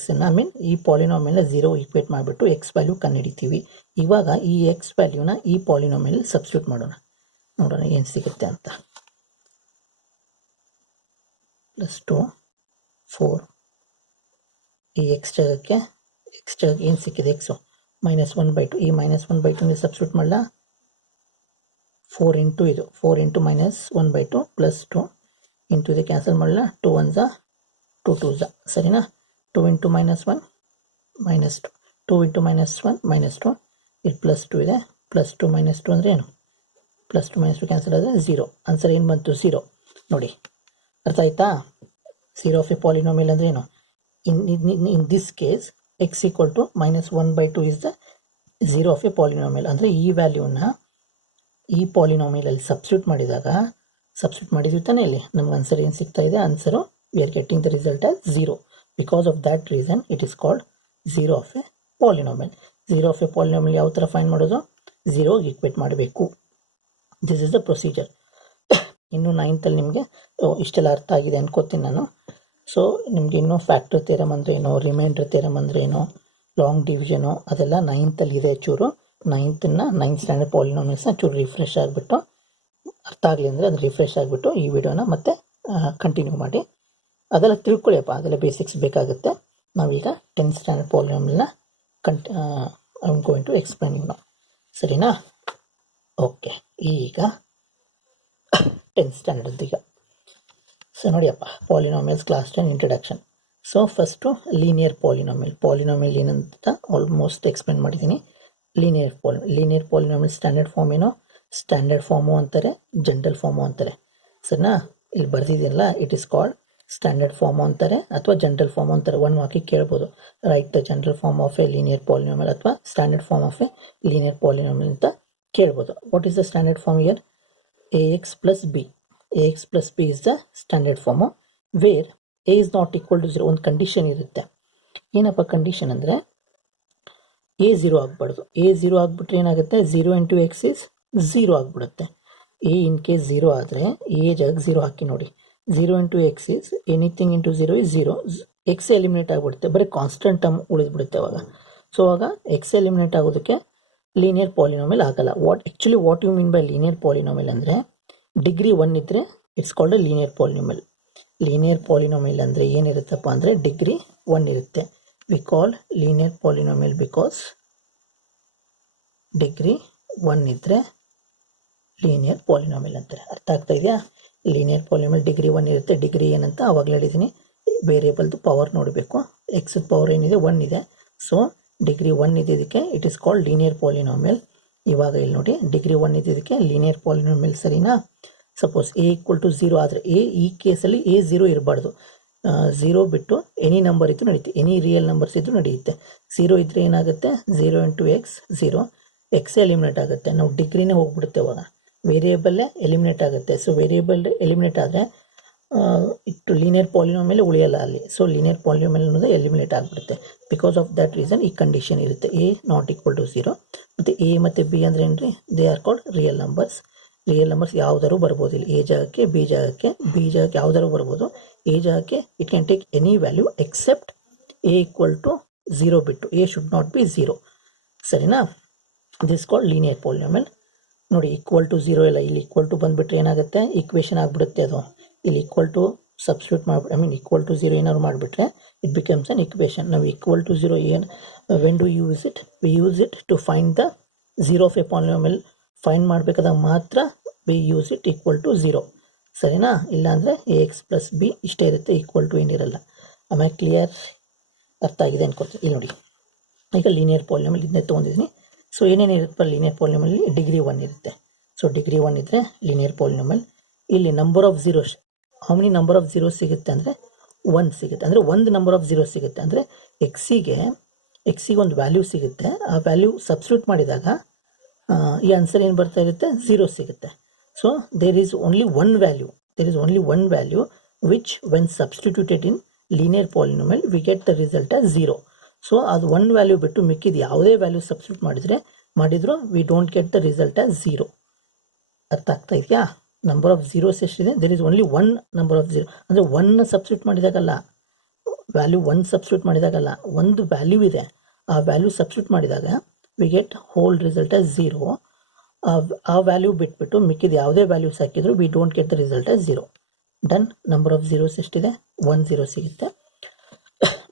ಈ ಪಾಲಿನಾಮಿಯಲ್ನ 0 ಈಕ್ವೇಟ್ ಮಾಡಿಬಿಟ್ಟು x ವ್ಯಾಲ್ಯೂ ಕಂಡುಹಿಡಿತೀವಿ. ಇವಾಗ ಈ x ವ್ಯಾಲ್ಯೂನ ಈ ಪಾಲಿನಾಮಿಯಲ್ ಸಬ್ಸ್ಟಿಟ್ಯೂಟ್ ಮಾಡೋಣ, ನೋಡೋಣ ಏನು ಸಿಗುತ್ತೆ ಅಂತ. +2 4 ಈ ಎಕ್ಸ್ ಜಾಗಕ್ಕೆ ಏನು ಸಿಕ್ಕಿದೆ? ಎಕ್ಸು -1/2. ಈ -1/2 ಸಬ್ಸ್ಟಿಟ್ಯೂಟ್ ಮಾಡಲ. 4 ಇಂಟು ಇದು 4 ಇಂಟು -1/2 +2 ಇಂಟು ಇದು ಕ್ಯಾನ್ಸಲ್ ಮಾಡಲ. 2 1s 2 2s, ಸರಿನಾ? 2 ಇಂಟು -1 -2, 2 ಇಂಟು -1 -2, ಇಲ್ಲಿ +2 ಇದೆ. +2 -2 ಅಂದರೆ ಏನು? +2 -2 ಕ್ಯಾನ್ಸಲ್ ಆದರೆ 0. ಆನ್ಸರ್ ಏನು ಬಂತು? 0. ನೋಡಿ, ಅರ್ಥ ಆಯ್ತಾ? 0 ಆಫ್ ಎ ಪಾಲಿನಾಮಿಯಲ್ ಅಂದರೆ ಏನು? In this case x equal to -1/2 is the 0 of a polynomial. ಅಂದರೆ ಈ ವ್ಯಾಲ್ಯೂನ ಈ ಪಾಲಿನಾಮಿಯಲಲ್ಲಿ ಸಬ್ಸ್ಟಿಟ್ಯೂಟ್ ಮಾಡಿದ್ವಿ ತಾನೇ, ಇಲ್ಲಿ ನಮ್ಗೆ ಆನ್ಸರ್ ಏನು ಸಿಗ್ತಾ ಇದೆ? Answer we are getting the result as 0. Because of that reason it is called 0 of a polynomial. Zero of a polynomial ಯಾವ ಥರ ಫೈಂಡ್ ಮಾಡೋದು, ಝೀರೋಗೆ ಈಕ್ವೇಟ್ ಮಾಡಬೇಕು. This is the procedure. ಇನ್ನು 9th ನಿಮಗೆ ಇಷ್ಟೆಲ್ಲ ಅರ್ಥ ಆಗಿದೆ ಅನ್ಕೋತೀನಿ ನಾನು. ಸೊ ನಿಮಗೆ ಇನ್ನೂ ಫ್ಯಾಕ್ಟರ್ ಥಿಯರಮ್ ಅಂದರೆ ಏನೋ, ರಿಮೈಂಡರ್ ಥಿಯರಮ್ ಅಂದರೆ ಏನೋ, ಲಾಂಗ್ ಡಿವಿಷನು ಅದೆಲ್ಲ 9th ಇದೆ. ಚೂರು 9th ಸ್ಟ್ಯಾಂಡರ್ಡ್ ಪಾಲಿನಾಮಿಯಲ್ಸ್ನ ಚೂರು ರಿಫ್ರೆಶ್ ಆಗಿಬಿಟ್ಟು ಅರ್ಥ ಆಗಲಿ ಅಂದರೆ ಅದು ರಿಫ್ರೆಶ್ ಆಗಿಬಿಟ್ಟು ಈ ವಿಡಿಯೋನ ಮತ್ತೆ ಕಂಟಿನ್ಯೂ ಮಾಡಿ. ಅದೆಲ್ಲ ತಿಳ್ಕೊಳ್ಳಿಯಪ್ಪ, ಅದೆಲ್ಲ ಬೇಸಿಕ್ಸ್ ಬೇಕಾಗುತ್ತೆ. ನಾವೀಗ 10th ಸ್ಟ್ಯಾಂಡರ್ಡ್ ಪಾಲಿನಾಮಿಯಲ್ನ I am going to explain you now. ಸರಿನಾ? ಓಕೆ, ಈಗ 10th ಸ್ಟ್ಯಾಂಡರ್ಡ್ ಈಗ. ಸೊ ನೋಡಿಯಪ್ಪ, polynomials class 10 introduction. So first linear polynomial ಏನಂತ ಆಲ್ಮೋಸ್ಟ್ ಎಕ್ಸ್ಪ್ಲೇನ್ ಮಾಡಿದ್ದೀನಿ. ಲೀನಿಯರ್ ಪಾಲಿನಾಮಿಯಲ್ ಸ್ಟ್ಯಾಂಡರ್ಡ್ ಫಾರ್ಮ್ ಏನೋ, ಸ್ಟ್ಯಾಂಡರ್ಡ್ ಫಾರ್ಮು ಅಂತಾರೆ, ಜನರಲ್ ಫಾರ್ಮು ಅಂತಾರೆ. ಸರಿನಾ? ಇಲ್ಲಿ ಬರ್ದಿದೆಯಲ್ಲ, it is called standard form ಅಂತಾರೆ ಅಥವಾ ಜನರಲ್ ಫಾರ್ಮ್ ಅಂತಾರೆ. ಒಂದು ವಾಕ್ಯ ಕೇಳ್ಬೋದು, write the general form of a linear polynomial ಅಥವಾ standard form of a linear polynomial ಅಂತ ಕೇಳ್ಬೋದು. What is the standard form here? ax plus b. ax plus b is the standard form where a is not equal to 0. ಒಂದು ಕಂಡೀಷನ್ ಇರುತ್ತೆ. ಏನಪ್ಪ ಕಂಡೀಷನ್ ಅಂದರೆ a 0 ಆಗಬಾರ್ದು. a 0 ಆಗಿಬಿಟ್ರೆ ಏನಾಗುತ್ತೆ, 0 ಇಂಟು ಎಕ್ಸ್ ಇಸ್ 0 ಆಗಿಬಿಡುತ್ತೆ. a ಇನ್ ಕೇಸ್ 0 ಆದರೆ a ಜಾಗ 0 ಹಾಕಿ ನೋಡಿ. 0 into x is anything into 0 is 0. X eliminate ಆಗಿಬಿಡುತ್ತೆ, ಬರೀ ಕಾನ್ಸ್ಟೆಂಟ್ ಟರ್ಮ್ ಉಳಿದ್ಬಿಡುತ್ತೆ ಅವಾಗ. ಸೊ ಆವಾಗ ಎಕ್ಸ್ ಎಲಿಮಿನೇಟ್ ಆಗೋದಕ್ಕೆ ಲೀನಿಯರ್ ಪಾಲಿನಾಮಿಯಲ್ ಆಗಲ್ಲ. What you mean by linear polynomial ಅಂದರೆ ಡಿಗ್ರಿ 1 ಇದ್ದರೆ it's called a linear polynomial. Linear polynomial ಅಂದರೆ ಏನಿರುತ್ತಪ್ಪ ಅಂದರೆ ಡಿಗ್ರಿ 1 ಇರುತ್ತೆ. We call linear polynomial because degree 1 ಇದ್ದರೆ ಲೀನಿಯರ್ ಪಾಲಿನಾಮಿಯಲ್ ಅಂತಾರೆ. ಅರ್ಥ ಆಗ್ತಾ ಇದೆಯಾ? ಲೀನಿಯರ್ ಪಾಲಿನಾಮಿಯಲ್ ಡಿಗ್ರಿ 1 ಇರುತ್ತೆ. ಡಿಗ್ರಿ ಏನಂತ ಅವಾಗಲೇ ಹೇಳಿದ್ದೀನಿ, ವೇರಿಯೇಬಲ್ದು ಪವರ್ ನೋಡಬೇಕು. ಎಕ್ಸ್ ಪವರ್ ಏನಿದೆ 1 ಇದೆ. ಸೊ ಡಿಗ್ರಿ 1 ಇದ್ದಿದ್ದಕ್ಕೆ it is called linear polynomial. ಇವಾಗ ಇಲ್ಲಿ ನೋಡಿ, ಡಿಗ್ರಿ 1 ಇದ್ದಿದ್ದಕ್ಕೆ ಲೀನಿಯರ್ ಪಾಲಿನಾಮಿಯಲ್. ಸರಿನಾ? ಸಪೋಸ್ ಎ ಈಕ್ವಲ್ ಟು 0 ಆದರೆ ಈ ಕೇಸಲ್ಲಿ a 0 ಇರಬಾರ್ದು. 0 ಬಿಟ್ಟು ಎನಿ ನಂಬರ್ ಇದ್ದು ನಡೆಯುತ್ತೆ, ಎನಿ ರಿಯಲ್ ನಂಬರ್ಸ್ ಇದ್ದು ನಡೆಯುತ್ತೆ. 0 ಇದ್ದರೆ ಏನಾಗುತ್ತೆ, 0 ಇಂಟು ಎಕ್ಸ್ 0, ಎಕ್ಸ್ ಎಲಿಮಿನೇಟ್ ಆಗುತ್ತೆ. ನಾವು ಡಿಗ್ರಿನೇ ಹೋಗ್ಬಿಡುತ್ತೆ, ಅವಾಗ ವೇರಿಯೇಬಲ್ಲೇ ಎಲಿಮಿನೇಟ್ ಆಗುತ್ತೆ. ಸೊ ವೇರಿಯೇಬಲ್ ಎಲಿಮಿನೇಟ್ ಆದರೆ ಇಟ್ಟು ಲೀನಿಯರ್ ಪಾಲಿನಾಮಿಯಲ್ ಉಳಿಯಲ್ಲ ಅಲ್ಲಿ. ಸೊ ಲೀನಿಯರ್ ಪಾಲಿನಾಮಿಯಲ್ ಅನ್ನೋದು ಎಲಿಮಿನೇಟ್ ಆಗಿಬಿಡುತ್ತೆ. ಬಿಕಾಸ್ ಆಫ್ ದಟ್ ರೀಸನ್ ಈ ಕಂಡೀಷನ್ ಇರುತ್ತೆ, ಎ ನಾಟ್ ಈಕ್ವಲ್ ಟು 0. ಮತ್ತು ಎ ಮತ್ತು ಬಿ ಅಂದರೆ ಏನ್ರಿ, they are called real numbers. Real numbers ಯಾವುದಾದ್ರು ಬರ್ಬೋದು. ಇಲ್ಲಿ ಎ ಜಾಗಕ್ಕೆ ಬಿ ಜಾಗಕ್ಕೆ ಯಾವುದಾದ್ರು ಬರ್ಬೋದು. ಎ ಜಾಗಕ್ಕೆ it can take any value except a equal to 0 ಬಿಟ್ಟು. A should not be 0. ಸರಿನಾ? This called linear polynomial. ನೋಡಿ, ಈಕ್ವಲ್ ಟು 0 ಇಲ್ಲ, ಇಲ್ಲಿ ಈಕ್ವಲ್ ಟು ಬಂದುಬಿಟ್ರೆ ಏನಾಗುತ್ತೆ, ಈಕ್ವೇಷನ್ ಆಗಿಬಿಡುತ್ತೆ ಅದು. ಇಲ್ಲಿ ಈಕ್ವಲ್ ಟು ಸಬ್ಸ್ಟಿಟ್ಯೂಟ್ ಮಾಡಿ, ಈಕ್ವಲ್ ಟು 0 ಏನಾದ್ರು ಮಾಡಿಬಿಟ್ರೆ ಇಟ್ ಬಿಕಮ್ಸ್ ಅನ್ ಇಕ್ವೇಷನ್. ನಾವು ಈಕ್ವಲ್ ಟು 0 ಏನು, when do use it? We use it to find the 0 of a polynomial. Find ಮಾಡಬೇಕಾದಾಗ ಮಾತ್ರ we use it equal to 0. ಸರಿನಾ? ಇಲ್ಲಾಂದರೆ ಎ ಎಕ್ಸ್ ಪ್ಲಸ್ ಬಿ ಇಷ್ಟೇ ಇರುತ್ತೆ, ಈಕ್ವಲ್ ಟು ಏನಿರಲ್ಲ. ಆಮೇಲೆ ಕ್ಲಿಯರ್ ಅರ್ಥ ಆಗಿದೆ ಅನ್ಕೊಳ್ತೀನಿ. ಇಲ್ಲಿ ನೋಡಿ, ಈಗ ಲೀನಿಯರ್ ಪಾಲಿನಾಮಿಯಲ್ ಇದನ್ನೇ ತೊಗೊಂಡಿದ್ದೀನಿ. ಸೊ ಏನೇನಿರುತ್ತೆ ಲೀನಿಯರ್ ಪಾಲಿನಾಮಿಯಲ್? ಡಿಗ್ರಿ 1 ಇರುತ್ತೆ. ಸೊ ಡಿಗ್ರಿ 1 ಇದ್ದರೆ ಲೀನಿಯರ್ ಪಾಲಿನಾಮಿಯಲ್. ಇಲ್ಲಿ number of zeros, how many number of zeros ಸಿಗುತ್ತೆ ಅಂದರೆ 1 ಸಿಗುತ್ತೆ. ಅಂದರೆ ಒಂದು ನಂಬರ್ ಆಫ್ ಝೀರೋ ಸಿಗುತ್ತೆ. ಅಂದರೆ ಎಕ್ಸಿಗೆ ಒಂದು ವ್ಯಾಲ್ಯೂ ಸಿಗುತ್ತೆ. ಆ ವ್ಯಾಲ್ಯೂ ಸಬ್ಸ್ಟಿಟ್ಯೂಟ್ ಮಾಡಿದಾಗ ಈ ಆನ್ಸರ್ ಏನು ಬರ್ತಾ ಇರುತ್ತೆ, 0 ಸಿಗುತ್ತೆ. So there is only one value which when substituted in linear polynomial we get the result as 0. So ಅದು ಒಂದು ವ್ಯಾಲ್ಯೂ ಬಿಟ್ಟು ಮಿಕ್ಕಿದ ಯಾವುದೇ ವ್ಯಾಲ್ಯೂ ಸಬ್ಸ್ಟಿಟ್ಯೂಟ್ ಮಾಡಿದ್ರು we don't get the result as 0. ಅರ್ಥ ಆಗ್ತಾ ಇದೆಯಾ? ನಂಬರ್ ಆಫ್ ಝೀರೋಸ್ ಎಷ್ಟಿದೆ, there is only 1 number of zero. ಅಂದರೆ 1 ಸಬ್ಸ್ಟಿಟ್ಯೂಟ್ ಮಾಡಿದಾಗಲ್ಲ, ವ್ಯಾಲ್ಯೂ 1 ಸಬ್ಸ್ಟಿಟ್ಯೂಟ್ ಮಾಡಿದಾಗಲ್ಲ, ಒಂದು ವ್ಯಾಲ್ಯೂ ಇದೆ. ಆ ವ್ಯಾಲ್ಯೂ ಸಬ್ಸ್ಟಿಟ್ಯೂಟ್ ಮಾಡಿದಾಗ we get hole result as 0. ಆ ವ್ಯಾಲ್ಯೂ ಬಿಟ್ಬಿಟ್ಟು ಮಿಕ್ಕಿದ ಯಾವುದೇ ವ್ಯಾಲ್ಯೂಸ್ ಹಾಕಿದ್ರು we don't get the result as 0. Done. Number of zeros ಎಷ್ಟಿದೆ, 1 0 ಸಿಗುತ್ತೆ.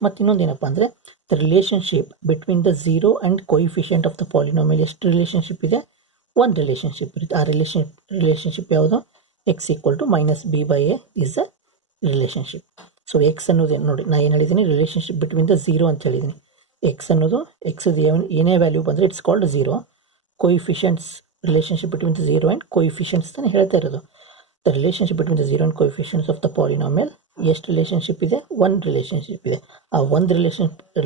ಮತ್ತು ಇನ್ನೊಂದೇನಪ್ಪ ಅಂದರೆ the relationship between the 0 and coefficient of the polynomial. ಎಷ್ಟು ರಿಲೇಷನ್ಶಿಪ್ ಇದೆ, 1 ರಿಲೇಷನ್ಶಿಪ್ ಇರುತ್ತೆ. ಆ ರಿಲೇಷನ್ಶಿಪ್ ಯಾವುದು, x equal to minus b by a is a relationship. So x ಅನ್ನೋದು ನೋಡಿ, ನಾನು ಏನು ಹೇಳಿದ್ದೀನಿ, ರಿಲೇಷನ್ಶಿಪ್ ಬಿಟ್ವೀನ್ ದ 0 ಅಂತ ಹೇಳಿದ್ದೀನಿ. ಎಕ್ಸ್ ಅನ್ನೋದು ಏನೇ ವ್ಯಾಲ್ಯೂ ಬಂದರೆ it's called 0. Coefficients, relationship between the 0 and coefficients ತಾನೇ ಹೇಳ್ತಾ ಇರೋದು. The relationship between the 0 and coefficients of the polynomial. ಎಷ್ಟು ರಿಲೇಷನ್ಶಿಪ್ ಇದೆ, 1 ರಿಲೇಷನ್ಶಿಪ್ ಇದೆ. ಆ ಒಂದು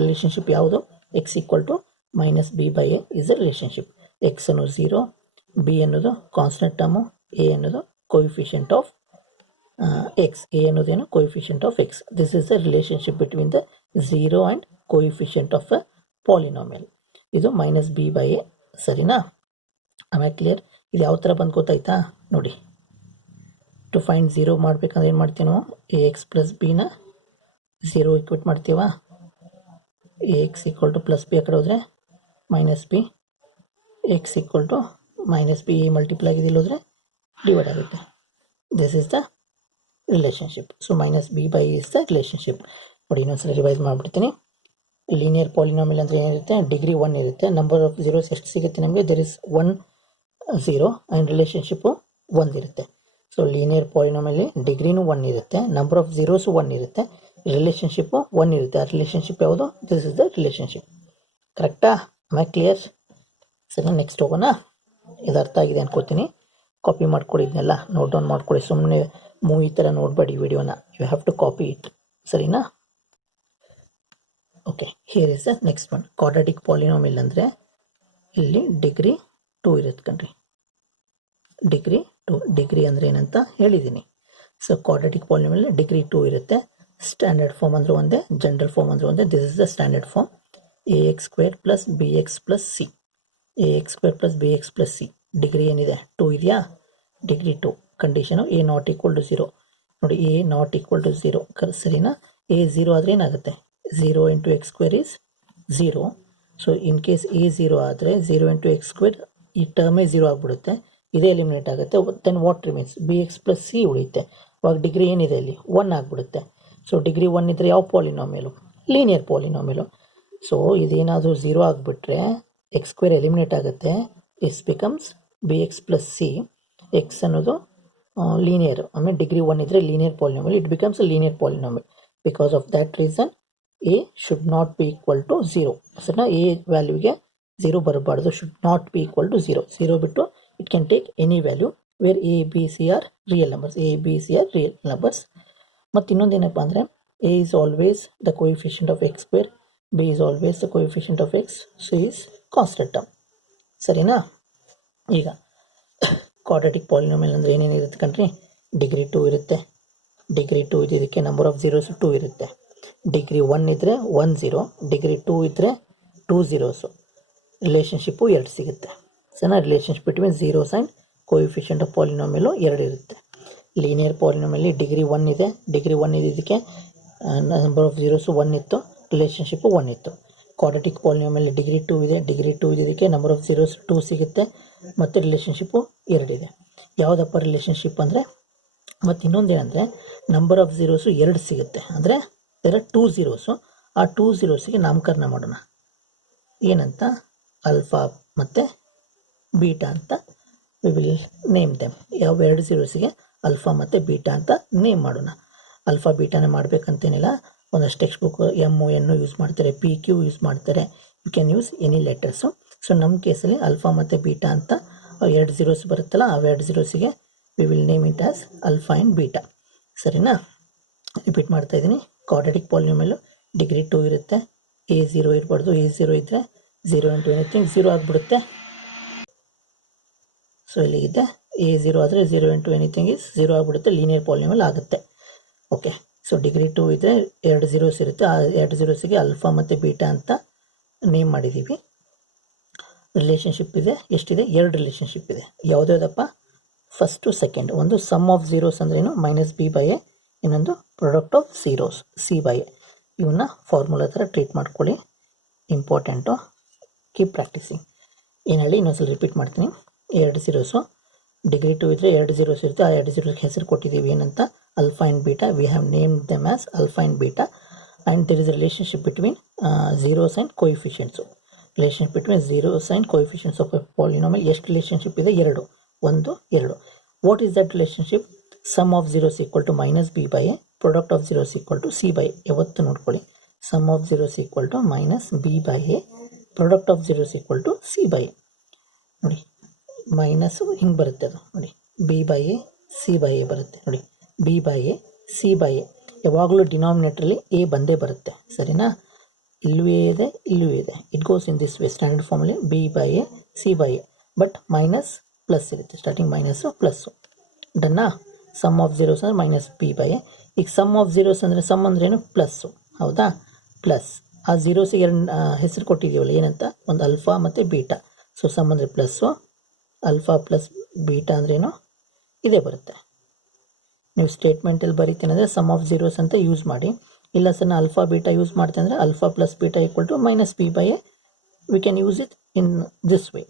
ರಿಲೇಷನ್ಶಿಪ್ ಯಾವುದು, x equal to minus b by a is a relationship. X ಅನ್ನೋದು 0, ಬಿ ಅನ್ನೋದು ಕಾನ್ಸ್ಟೆಂಟ್ ಟರ್ಮು, ಎ ಅನ್ನೋದು ಕೊಯಿಫಿಷಿಯಂಟ್ ಆಫ್ ಎಕ್ಸ್. ಎ ಅನ್ನೋದೇನು, coefficient of x. This is the relationship between the 0 and coefficient of a polynomial. ಇದು ಮೈನಸ್ ಬಿ ಬೈ ಎ, ಸರಿನಾ? ಆಮೇಲೆ ಕ್ಲಿಯರ್? ಇದು ಯಾವ ಥರ ಬಂದು ಗೊತ್ತಾಯ್ತಾ ನೋಡಿ. ಟು ಫೈಂಡ್ 0 ಮಾಡ್ಬೇಕಂದ್ರೆ ಏನು ಮಾಡ್ತೀವಿ ನಾವು? ಎ ಎಕ್ಸ್ ಪ್ಲಸ್ ಬಿನ 0 ಇಕ್ವೇಟ್ ಮಾಡ್ತೀವ. A x equal to plus b ಆ ಕಡೆ ಹೋದರೆ minus b, x equal to minus b multiply ಆಗಿದ್ದಿಲ್ಲ ಹೋದರೆ ಡಿವೈಡ್ ಆಗುತ್ತೆ. This is the relationship. So minus b by is the relationship. ನೋಡಿ ಇನ್ನೊಂದ್ಸಲ ರಿವೈಸ್ ಮಾಡಿಬಿಡ್ತೀನಿ. ಲೀನಿಯರ್ ಪಾಲಿನಾಮಿಯಲ್ ಅಂದರೆ ಏನಿರುತ್ತೆ? ಡಿಗ್ರಿ 1 ಇರುತ್ತೆ. ನಂಬರ್ ಆಫ್ ಝೀರೋಸ್ ಎಷ್ಟು ಸಿಗುತ್ತೆ ನಮಗೆ? ದೇರ್ ಇಸ್ 1 0 ಆ್ಯಂಡ್ ರಿಲೇಷನ್ಶಿಪ್ಪು 1 ಇರುತ್ತೆ. ಸೊ ಲೀನಿಯರ್ ಪಾಲಿನಾಮಿಯಲ್ ಡಿಗ್ರಿನೂ 1 ಇರುತ್ತೆ, ನಂಬರ್ ಆಫ್ ಝೀರೋಸು 1 ಇರುತ್ತೆ, ರಿಲೇಷನ್ಶಿಪ್ಪು 1 ಇರುತ್ತೆ. ಆ ರಿಲೇಷನ್ಶಿಪ್ ಯಾವುದು? This is the relationship. ಕರೆಕ್ಟಾ? ಆಮೇಲೆ ಕ್ಲಿಯರ್? ಸರಿ, ನೆಕ್ಸ್ಟ್ ಹೋಗೋಣ. ಇದು ಅರ್ಥ ಆಗಿದೆ ಅನ್ಕೋತೀನಿ. ಕಾಪಿ ಮಾಡ್ಕೊಡಿದ್ನೆಲ್ಲ ನೋಟ್ ಡೌನ್ ಮಾಡ್ಕೊಳ್ಳಿ. ಸುಮ್ಮನೆ ಮೂವಿ ಥರ ನೋಡಬೇಡಿ ವಿಡಿಯೋನ. You have to copy it. ಸರಿನಾ? Okay, here is the next one. Quadratic polynomial ಅಂದರೆ ಇಲ್ಲಿ ಡಿಗ್ರಿ 2 ಇರುತ್ತೆ ಕಣ್ರಿ. ಡಿಗ್ರಿ 2. ಡಿಗ್ರಿ ಅಂದರೆ ಏನಂತ ಹೇಳಿದ್ದೀನಿ. ಸೊ ಕ್ವಾಡ್ರಾಟಿಕ್ ಪಾಲಿನಾಮಿಯಲ್ ಡಿಗ್ರಿ 2 ಇರುತ್ತೆ. ಸ್ಟ್ಯಾಂಡರ್ಡ್ ಫಾರ್ಮ್ ಅಂದರೆ ಒಂದೇ, ಜನರಲ್ ಫಾರ್ಮ್ ಅಂದರೆ ಒಂದೇ. This is the standard form. A x square plus b x plus c. A x square plus b x plus c. Degree ಏನಿದೆ? 2 ಇದೆಯಾ? Degree 2. Condition a not equal to 0. ನೋಡಿ, ಎ ನಾಟ್ ಈಕ್ವಲ್ ಟು 0 ಸರಿನಾ? ಎ 0 ಆದರೆ ಏನಾಗುತ್ತೆ? 0 into X square is 0. So in case A 0 ಆದರೆ 0 ಇಂಟು ಎಕ್ಸ್ ಸ್ಕ್ವೇರ್ ಈ ಟರ್ಮೇ 0 ಆಗಿಬಿಡುತ್ತೆ. ಇದೇ ಎಲಿಮಿನೇಟ್ ಆಗುತ್ತೆ. Then what remains? B x plus c ಉಳಿಯುತ್ತೆ. ಅವಾಗ ಡಿಗ್ರಿ ಏನಿದೆ ಇಲ್ಲಿ? 1 ಆಗಿಬಿಡುತ್ತೆ. ಸೊ ಡಿಗ್ರಿ 1 ಇದ್ದರೆ ಯಾವ ಪಾಲಿನಾಮಿಯಲು? ಲೀನಿಯರ್ ಪಾಲಿನಾಮಿಯಲು. ಸೊ ಇದೇನಾದರೂ 0 ಆಗಿಬಿಟ್ರೆ ಎಕ್ಸ್ ಸ್ಕ್ವೇರ್ ಎಲಿಮಿನೇಟ್ ಆಗುತ್ತೆ. This becomes b x plus c. X ಅನ್ನೋದು ಲೀನಿಯರ್, ಆಮೇಲೆ ಡಿಗ್ರಿ 1 ಇದ್ದರೆ linear polynomial. It becomes linear polynomial. Because of that reason a should not be equal to 0. ಸರಿನಾ? ಎ ವ್ಯಾಲ್ಯೂಗೆ 0 ಬರಬಾರ್ದು. Should not be equal to 0. 0 ಬಿಟ್ಟು it can take any value where a b c are real numbers. A b c are real numbers. ಮತ್ತು ಇನ್ನೊಂದು ಏನಪ್ಪ ಅಂದರೆ A is always the coefficient of X square, B is always the coefficient of X, C is constant term. ಸರಿನಾ? ಈಗ ಕ್ವಾಡ್ರಾಟಿಕ್ ಪಾಲಿನಾಮಿಯಲ್ ಅಂದರೆ ಏನೇನಿರುತ್ತೆ ಕಣ್ರಿ? ಡಿಗ್ರಿ 2 ಇರುತ್ತೆ. ಡಿಗ್ರಿ 2 ಇದಕ್ಕೆ ನಂಬರ್ ಆಫ್ ಝೀರೋಸು 2 ಇರುತ್ತೆ. ಡಿಗ್ರಿ 1 ಇದ್ದರೆ 1 0, ಡಿಗ್ರಿ 2 ಇದ್ದರೆ 2 ಝೀರೋಸು. ರಿಲೇಷನ್ಶಿಪ್ಪು 2 ಸಿಗುತ್ತೆ. ಸರಿನಾ? Relationship between zeros and coefficient of polynomial 2 ಇರುತ್ತೆ. ಲೀನಿಯರ್ ಪಾಲಿನಾಮಿಯಲ್ ಡಿಗ್ರಿ 1 ಇದೆ. ಡಿಗ್ರಿ 1 ಇದಕ್ಕೆ ನಂಬರ್ ಆಫ್ ಝೀರೋಸು 1 ಇತ್ತು, ರಿಲೇಷನ್ಶಿಪ್ಪು 1 ಇತ್ತು. ಕ್ವಾಡ್ರಾಟಿಕ್ ಪಾಲಿನಾಮಿಯಲ್ ಡಿಗ್ರಿ 2 ಇದೆ. ಡಿಗ್ರಿ 2 ಇದಕ್ಕೆ ನಂಬರ್ ಆಫ್ ಝೀರೋಸ್ 2 ಸಿಗುತ್ತೆ ಮತ್ತು ರಿಲೇಷನ್ಶಿಪ್ಪು 2 ಇದೆ. ಯಾವುದಪ್ಪ ರಿಲೇಷನ್ಶಿಪ್ ಅಂದರೆ? ಮತ್ತು ಇನ್ನೊಂದು ಏನಂದರೆ ನಂಬರ್ ಆಫ್ ಝೀರೋಸು 2 ಸಿಗುತ್ತೆ. ಅಂದರೆ ಇದರ 2 ಝೀರೋಸು. ಆ 2 ಝೀರೋಸಿಗೆ ನಾಮಕರಣ ಮಾಡೋಣ. ಏನಂತ? ಅಲ್ಫಾ ಮತ್ತು ಬೀಟಾ ಅಂತ ವಿ ವಿಲ್ ನೇಮ್ ದೆಮ್. ಯಾವ 2 ಝೀರೋಸಿಗೆ ಅಲ್ಫಾ ಮತ್ತು ಬೀಟಾ ಅಂತ ನೇಮ್ ಮಾಡೋಣ. ಅಲ್ಫಾ ಬೀಟಾನ ಮಾಡಬೇಕಂತೇನಿಲ್ಲ. ಒಂದಷ್ಟು textbook m n use ಮಾಡ್ತಾರೆ, ಪಿ ಕ್ಯೂ ಯೂಸ್ ಮಾಡ್ತಾರೆ. You can use any letters. So ನಮ್ಮ ಕೇಸಲ್ಲಿ ಅಲ್ಫಾ ಮತ್ತು ಬೀಟಾ ಅಂತ 2 ಝೀರೋಸ್ ಬರುತ್ತಲ್ಲ, ಆ 2 ಝೀರೋಸಿಗೆ we will name it as alpha and beta. ಸರಿನಾ? ರಿಪೀಟ್ ಮಾಡ್ತಾ ಇದ್ದೀನಿ. ಕ್ವಾಡ್ರಾಟಿಕ್ ಪಾಲಿನಾಮಿಯಲ್ ಡಿಗ್ರಿ 2 ಇರುತ್ತೆ. ಎ 0 ಇರಬಾರ್ದು. ಎ 0 ಇದ್ದರೆ 0 ಇಂಟು ಎನಿಥಿಂಗ್ 0 ಆಗಿಬಿಡುತ್ತೆ. ಸೊ ಇಲ್ಲಿಗಿದೆ ಎ 0 ಆದರೆ 0 ಇಂಟು ಎನಿಥಿಂಗ್ ಇಸ್ 0 ಆಗಿಬಿಡುತ್ತೆ. ಲೀನಿಯರ್ ಪಾಲಿನಾಮಿಯಲ್ ಆಗುತ್ತೆ. ಓಕೆ. ಸೊ ಡಿಗ್ರಿ 2 ಇದ್ದರೆ 2 ಝೀರೋಸ್ ಇರುತ್ತೆ. ಆ 2 ಝೀರೋಸಿಗೆ ಅಲ್ಫಾ ಮತ್ತು ಬೀಟಾ ಅಂತ ನೇಮ್ ಮಾಡಿದ್ದೀವಿ. ರಿಲೇಷನ್ಶಿಪ್ ಇದೆ. ಎಷ್ಟಿದೆ? 2 ರಿಲೇಷನ್ಶಿಪ್ ಇದೆ. ಯಾವುದ್ಯಾವುದಪ್ಪ? First second. ಒಂದು ಸಮ್ ಆಫ್ ಝೀರೋಸ್ ಅಂದ್ರೇನು? Minus b by a. ಇನ್ನೊಂದು product of zeros, c by a. ಇವನ್ನ ಫಾರ್ಮುಲಾ ಥರ ಟ್ರೀಟ್ ಮಾಡ್ಕೊಳ್ಳಿ. ಇಂಪಾರ್ಟೆಂಟು. Keep practising. ಏನು ಹೇಳಿ ಇನ್ನೊಂದ್ಸಲ ರಿಪೀಟ್ ಮಾಡ್ತೀನಿ. 2 ಝೀರೋಸು. ಡಿಗ್ರಿ 2 ಇದ್ದರೆ 2 ಝೀರೋಸ್ ಇರುತ್ತೆ. ಆ 2 ಝೀರೋಸ್ಗೆ ಹೆಸರು ಕೊಟ್ಟಿದ್ದೀವಿ ಏನಂತ? Alpha and beta. We have named them as alpha and beta. And there is relationship between zeros and coefficients. Relationship between zeros and coefficients of a polynomial. ಎಷ್ಟು ರಿಲೇಷನ್ಶಿಪ್ ಇದೆ? 2. 1 2. What is that relationship? Sum of zeros equal to minus b by a, product of zeros equal to c by a. ಯಾವತ್ತು ನೋಡ್ಕೊಳ್ಳಿ. Sum of zeros equal to minus b by a, product of zeros equal to c by a. ನೋಡಿ, ಮೈನಸ್ಸು ಹಿಂಗೆ ಬರುತ್ತೆ. ಅದು ನೋಡಿ, b by a c by a ಬರುತ್ತೆ. ನೋಡಿ, b by a c by a. ಯಾವಾಗಲೂ ಡಿನಾಮಿನೇಟ್ರಲ್ಲಿ ಎ ಬಂದೇ ಬರುತ್ತೆ. ಸರಿನಾ? ಇಲ್ಲೂ ಇದೆ, ಇಲ್ಲೂ ಇದೆ. It goes in this way. Standard ಫಾರ್ಮಲ್ಲಿ b by a c by a. But minus plus ಇರುತ್ತೆ. Starting minus plus. ಡನ್ನಾ? ಸಮ್ ಆಫ್ ಝೀರೋಸ್ ಅಂದರೆ ಮೈನಸ್ ಬಿ ಬೈ ಎ. ಈಗ ಸಮ್ ಆಫ್ ಝೀರೋಸ್ ಅಂದರೆ ಸಮ್ ಅಂದ್ರೇನು? ಪ್ಲಸ್ಸು. ಹೌದಾ? ಪ್ಲಸ್ ಆ ಝೀರೋಸಿಗೆ ಎರಡು ಹೆಸರು ಕೊಟ್ಟಿದ್ದೀವಲ್ಲ, ಏನಂತ, ಒಂದು ಅಲ್ಫಾ ಮತ್ತು ಬೀಟಾ. ಸೊ ಸಮ್ ಅಂದರೆ ಪ್ಲಸ್ಸು, ಅಲ್ಫಾ ಪ್ಲಸ್ ಬೀಟಾ ಅಂದ್ರೇನು ಇದೇ ಬರುತ್ತೆ. ನೀವು ಸ್ಟೇಟ್ಮೆಂಟಲ್ಲಿ ಬರೀತೀನಿ ಅಂದರೆ ಸಮ್ ಆಫ್ ಝೀರೋಸ್ ಅಂತ ಯೂಸ್ ಮಾಡಿ. ಇಲ್ಲ ಸರ್ ನಾನು ಅಲ್ಫಾ ಬೀಟಾ ಯೂಸ್ ಮಾಡ್ತೀನಿ ಅಂದರೆ alpha plus beta equal to minus b by a, we can use it in this way.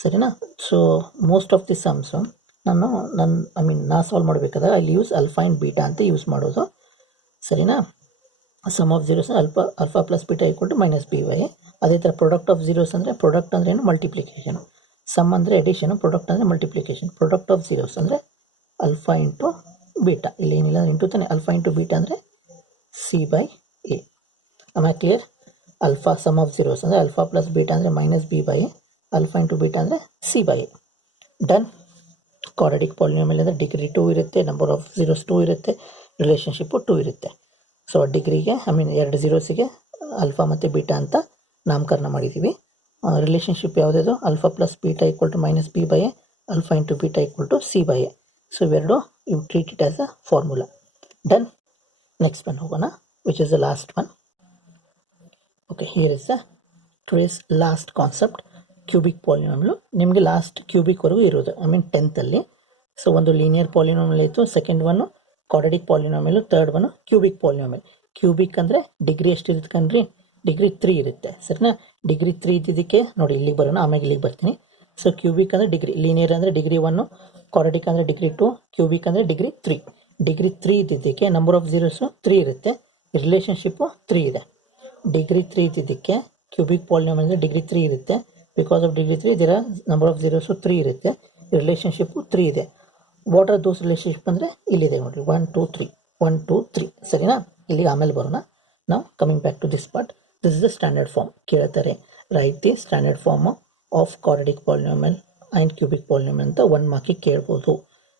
ಸರಿನಾ? So most of the sums ನಾ ಸಾಲ್ವ್ ಮಾಡಬೇಕಾದಾಗ ಅಲ್ಲಿ ಯೂಸ್ ಅಲ್ಫಾ ಆ್ಯಂಡ್ ಬೀಟಾ ಅಂತ ಯೂಸ್ ಮಾಡೋದು. ಸರಿನಾ? Sum of zeros alpha plus beta equal to minus b by a. ಅದೇ ಥರ ಪ್ರಾಡಕ್ಟ್ ಆಫ್ ಝೀರೋಸ್ ಅಂದರೆ ಪ್ರಾಡಕ್ಟ್ ಅಂದರೆ ಏನು, ಮಲ್ಟಿಪ್ಲಿಕೇಶನು. ಸಮ್ ಅಂದರೆ ಎಡಿಷನು, ಪ್ರಾಡಕ್ಟ್ ಅಂದರೆ ಮಲ್ಟಿಪ್ಲಿಕೇಶನ್. ಪ್ರಾಡಕ್ಟ್ ಆಫ್ ಝೀರೋಸ್ ಅಂದರೆ ಅಲ್ಫಾ ಇಂಟು ಬೀಟಾ. ಇಲ್ಲಿ ಏನಿಲ್ಲ ಇಂಟು ತಾನೆ, ಅಲ್ಫಾ ಇಂಟು ಬೀಟಾ ಅಂದರೆ ಸಿ ಬೈ ಎ. ಆಮೇಲೆ clear? Alpha sum of zeros ಅಂದರೆ ಅಲ್ಫಾ ಪ್ಲಸ್ ಬೀಟಾ ಅಂದರೆ minus b by a, alpha into beta ಅಂದರೆ c by a. Done. Quadratic polynomial ಅಂದರೆ ಡಿಗ್ರಿ 2 ಇರುತ್ತೆ, ನಂಬರ್ ಆಫ್ ಝೀರೋಸ್ 2 ಇರುತ್ತೆ, ರಿಲೇಷನ್ಶಿಪ್ಪು 2 ಇರುತ್ತೆ. ಸೊ ಡಿಗ್ರಿಗೆ ಎರಡು ಝೀರೋಸಿಗೆ ಅಲ್ಫಾ ಮತ್ತು ಬೀಟಾ ಅಂತ ನಾಮಕರಣ ಮಾಡಿದ್ದೀವಿ. ರಿಲೇಷನ್ಶಿಪ್ ಯಾವುದಿದು, alpha plus beta equal to minus b by a, alpha into beta equal to c by a. So ಇವೆರಡು you treat it as a formula. Done. Next one ಹೋಗೋಣ, which is the last one. Okay, here is the today's last concept, cubic polynomial. ನಿಮಗೆ ಲಾಸ್ಟ್ ಕ್ಯೂಬಿಕ್ವರೆಗೂ ಇರೋದು, 10th. ಸೊ ಒಂದು ಲೀನಿಯರ್ ಪಾಲಿನಾಮಿಯಲ್ ಇತ್ತು, second one quadratic polynomial, third one cubic polynomial. Cubic ಅಂದರೆ ಡಿಗ್ರಿ ಎಷ್ಟು ಇರುತ್ತೆ ಕಣ್ರಿ, ಡಿಗ್ರಿ 3 ಇರುತ್ತೆ. ಸರಿನಾ? ಡಿಗ್ರಿ 3 ಇದ್ದಿದ್ದಕ್ಕೆ ನೋಡಿ ಇಲ್ಲಿಗೆ ಬರೋಣ, ಆಮೇಲೆ ಇಲ್ಲಿಗೆ ಬರ್ತೀನಿ. ಸೊ ಕ್ಯೂಬಿಕ್ ಅಂದರೆ ಡಿಗ್ರಿ, ಲೀನಿಯರ್ ಅಂದರೆ ಡಿಗ್ರಿ 1, ಕ್ವಾಡ್ರಾಟಿಕ್ ಅಂದರೆ ಡಿಗ್ರಿ 2, ಕ್ಯೂಬಿಕ್ ಅಂದರೆ ಡಿಗ್ರಿ 3. ಡಿಗ್ರಿ 3 ಇದ್ದಿದ್ದಕ್ಕೆ ನಂಬರ್ ಆಫ್ ಝೀರೋಸು 3 ಇರುತ್ತೆ, ರಿಲೇಷನ್ಶಿಪ್ಪು 3 ಇದೆ. ಡಿಗ್ರಿ 3 ಇದ್ದಿದ್ದಕ್ಕೆ ಕ್ಯೂಬಿಕ್ ಪಾಲಿನಾಮಿಯಲ್ ಅಂದರೆ ಡಿಗ್ರಿ 3 ಇರುತ್ತೆ. ಬಿಕಾಸ್ ಆಫ್ ಡಿಗ್ರಿ 3 ಇದರ ನಂಬರ್ ಆಫ್ ಝೀರೋಸು 3 ಇರುತ್ತೆ, ರಿಲೇಷನ್ಶಿಪ್ಪು 3 ಇದೆ. ವಾಟ್ ಆರ್ ದೋಸ್ ರಿಲೇಷನ್ಶಿಪ್ ಅಂದರೆ ಇಲ್ಲಿದೆ ನೋಡಿರಿ, 1 2 3 1 2 3. ಸರಿನಾ? ಇಲ್ಲಿಗೆ ಆಮೇಲೆ ಬರೋಣ. ನಾವು coming back to this part, this is the standard form. ಕೇಳ್ತಾರೆ write the standard form of quadratic polynomial and cubic polynomial ಅಂತ 1 ಮಾರ್ಕಿಗೆ ಕೇಳ್ಬೋದು.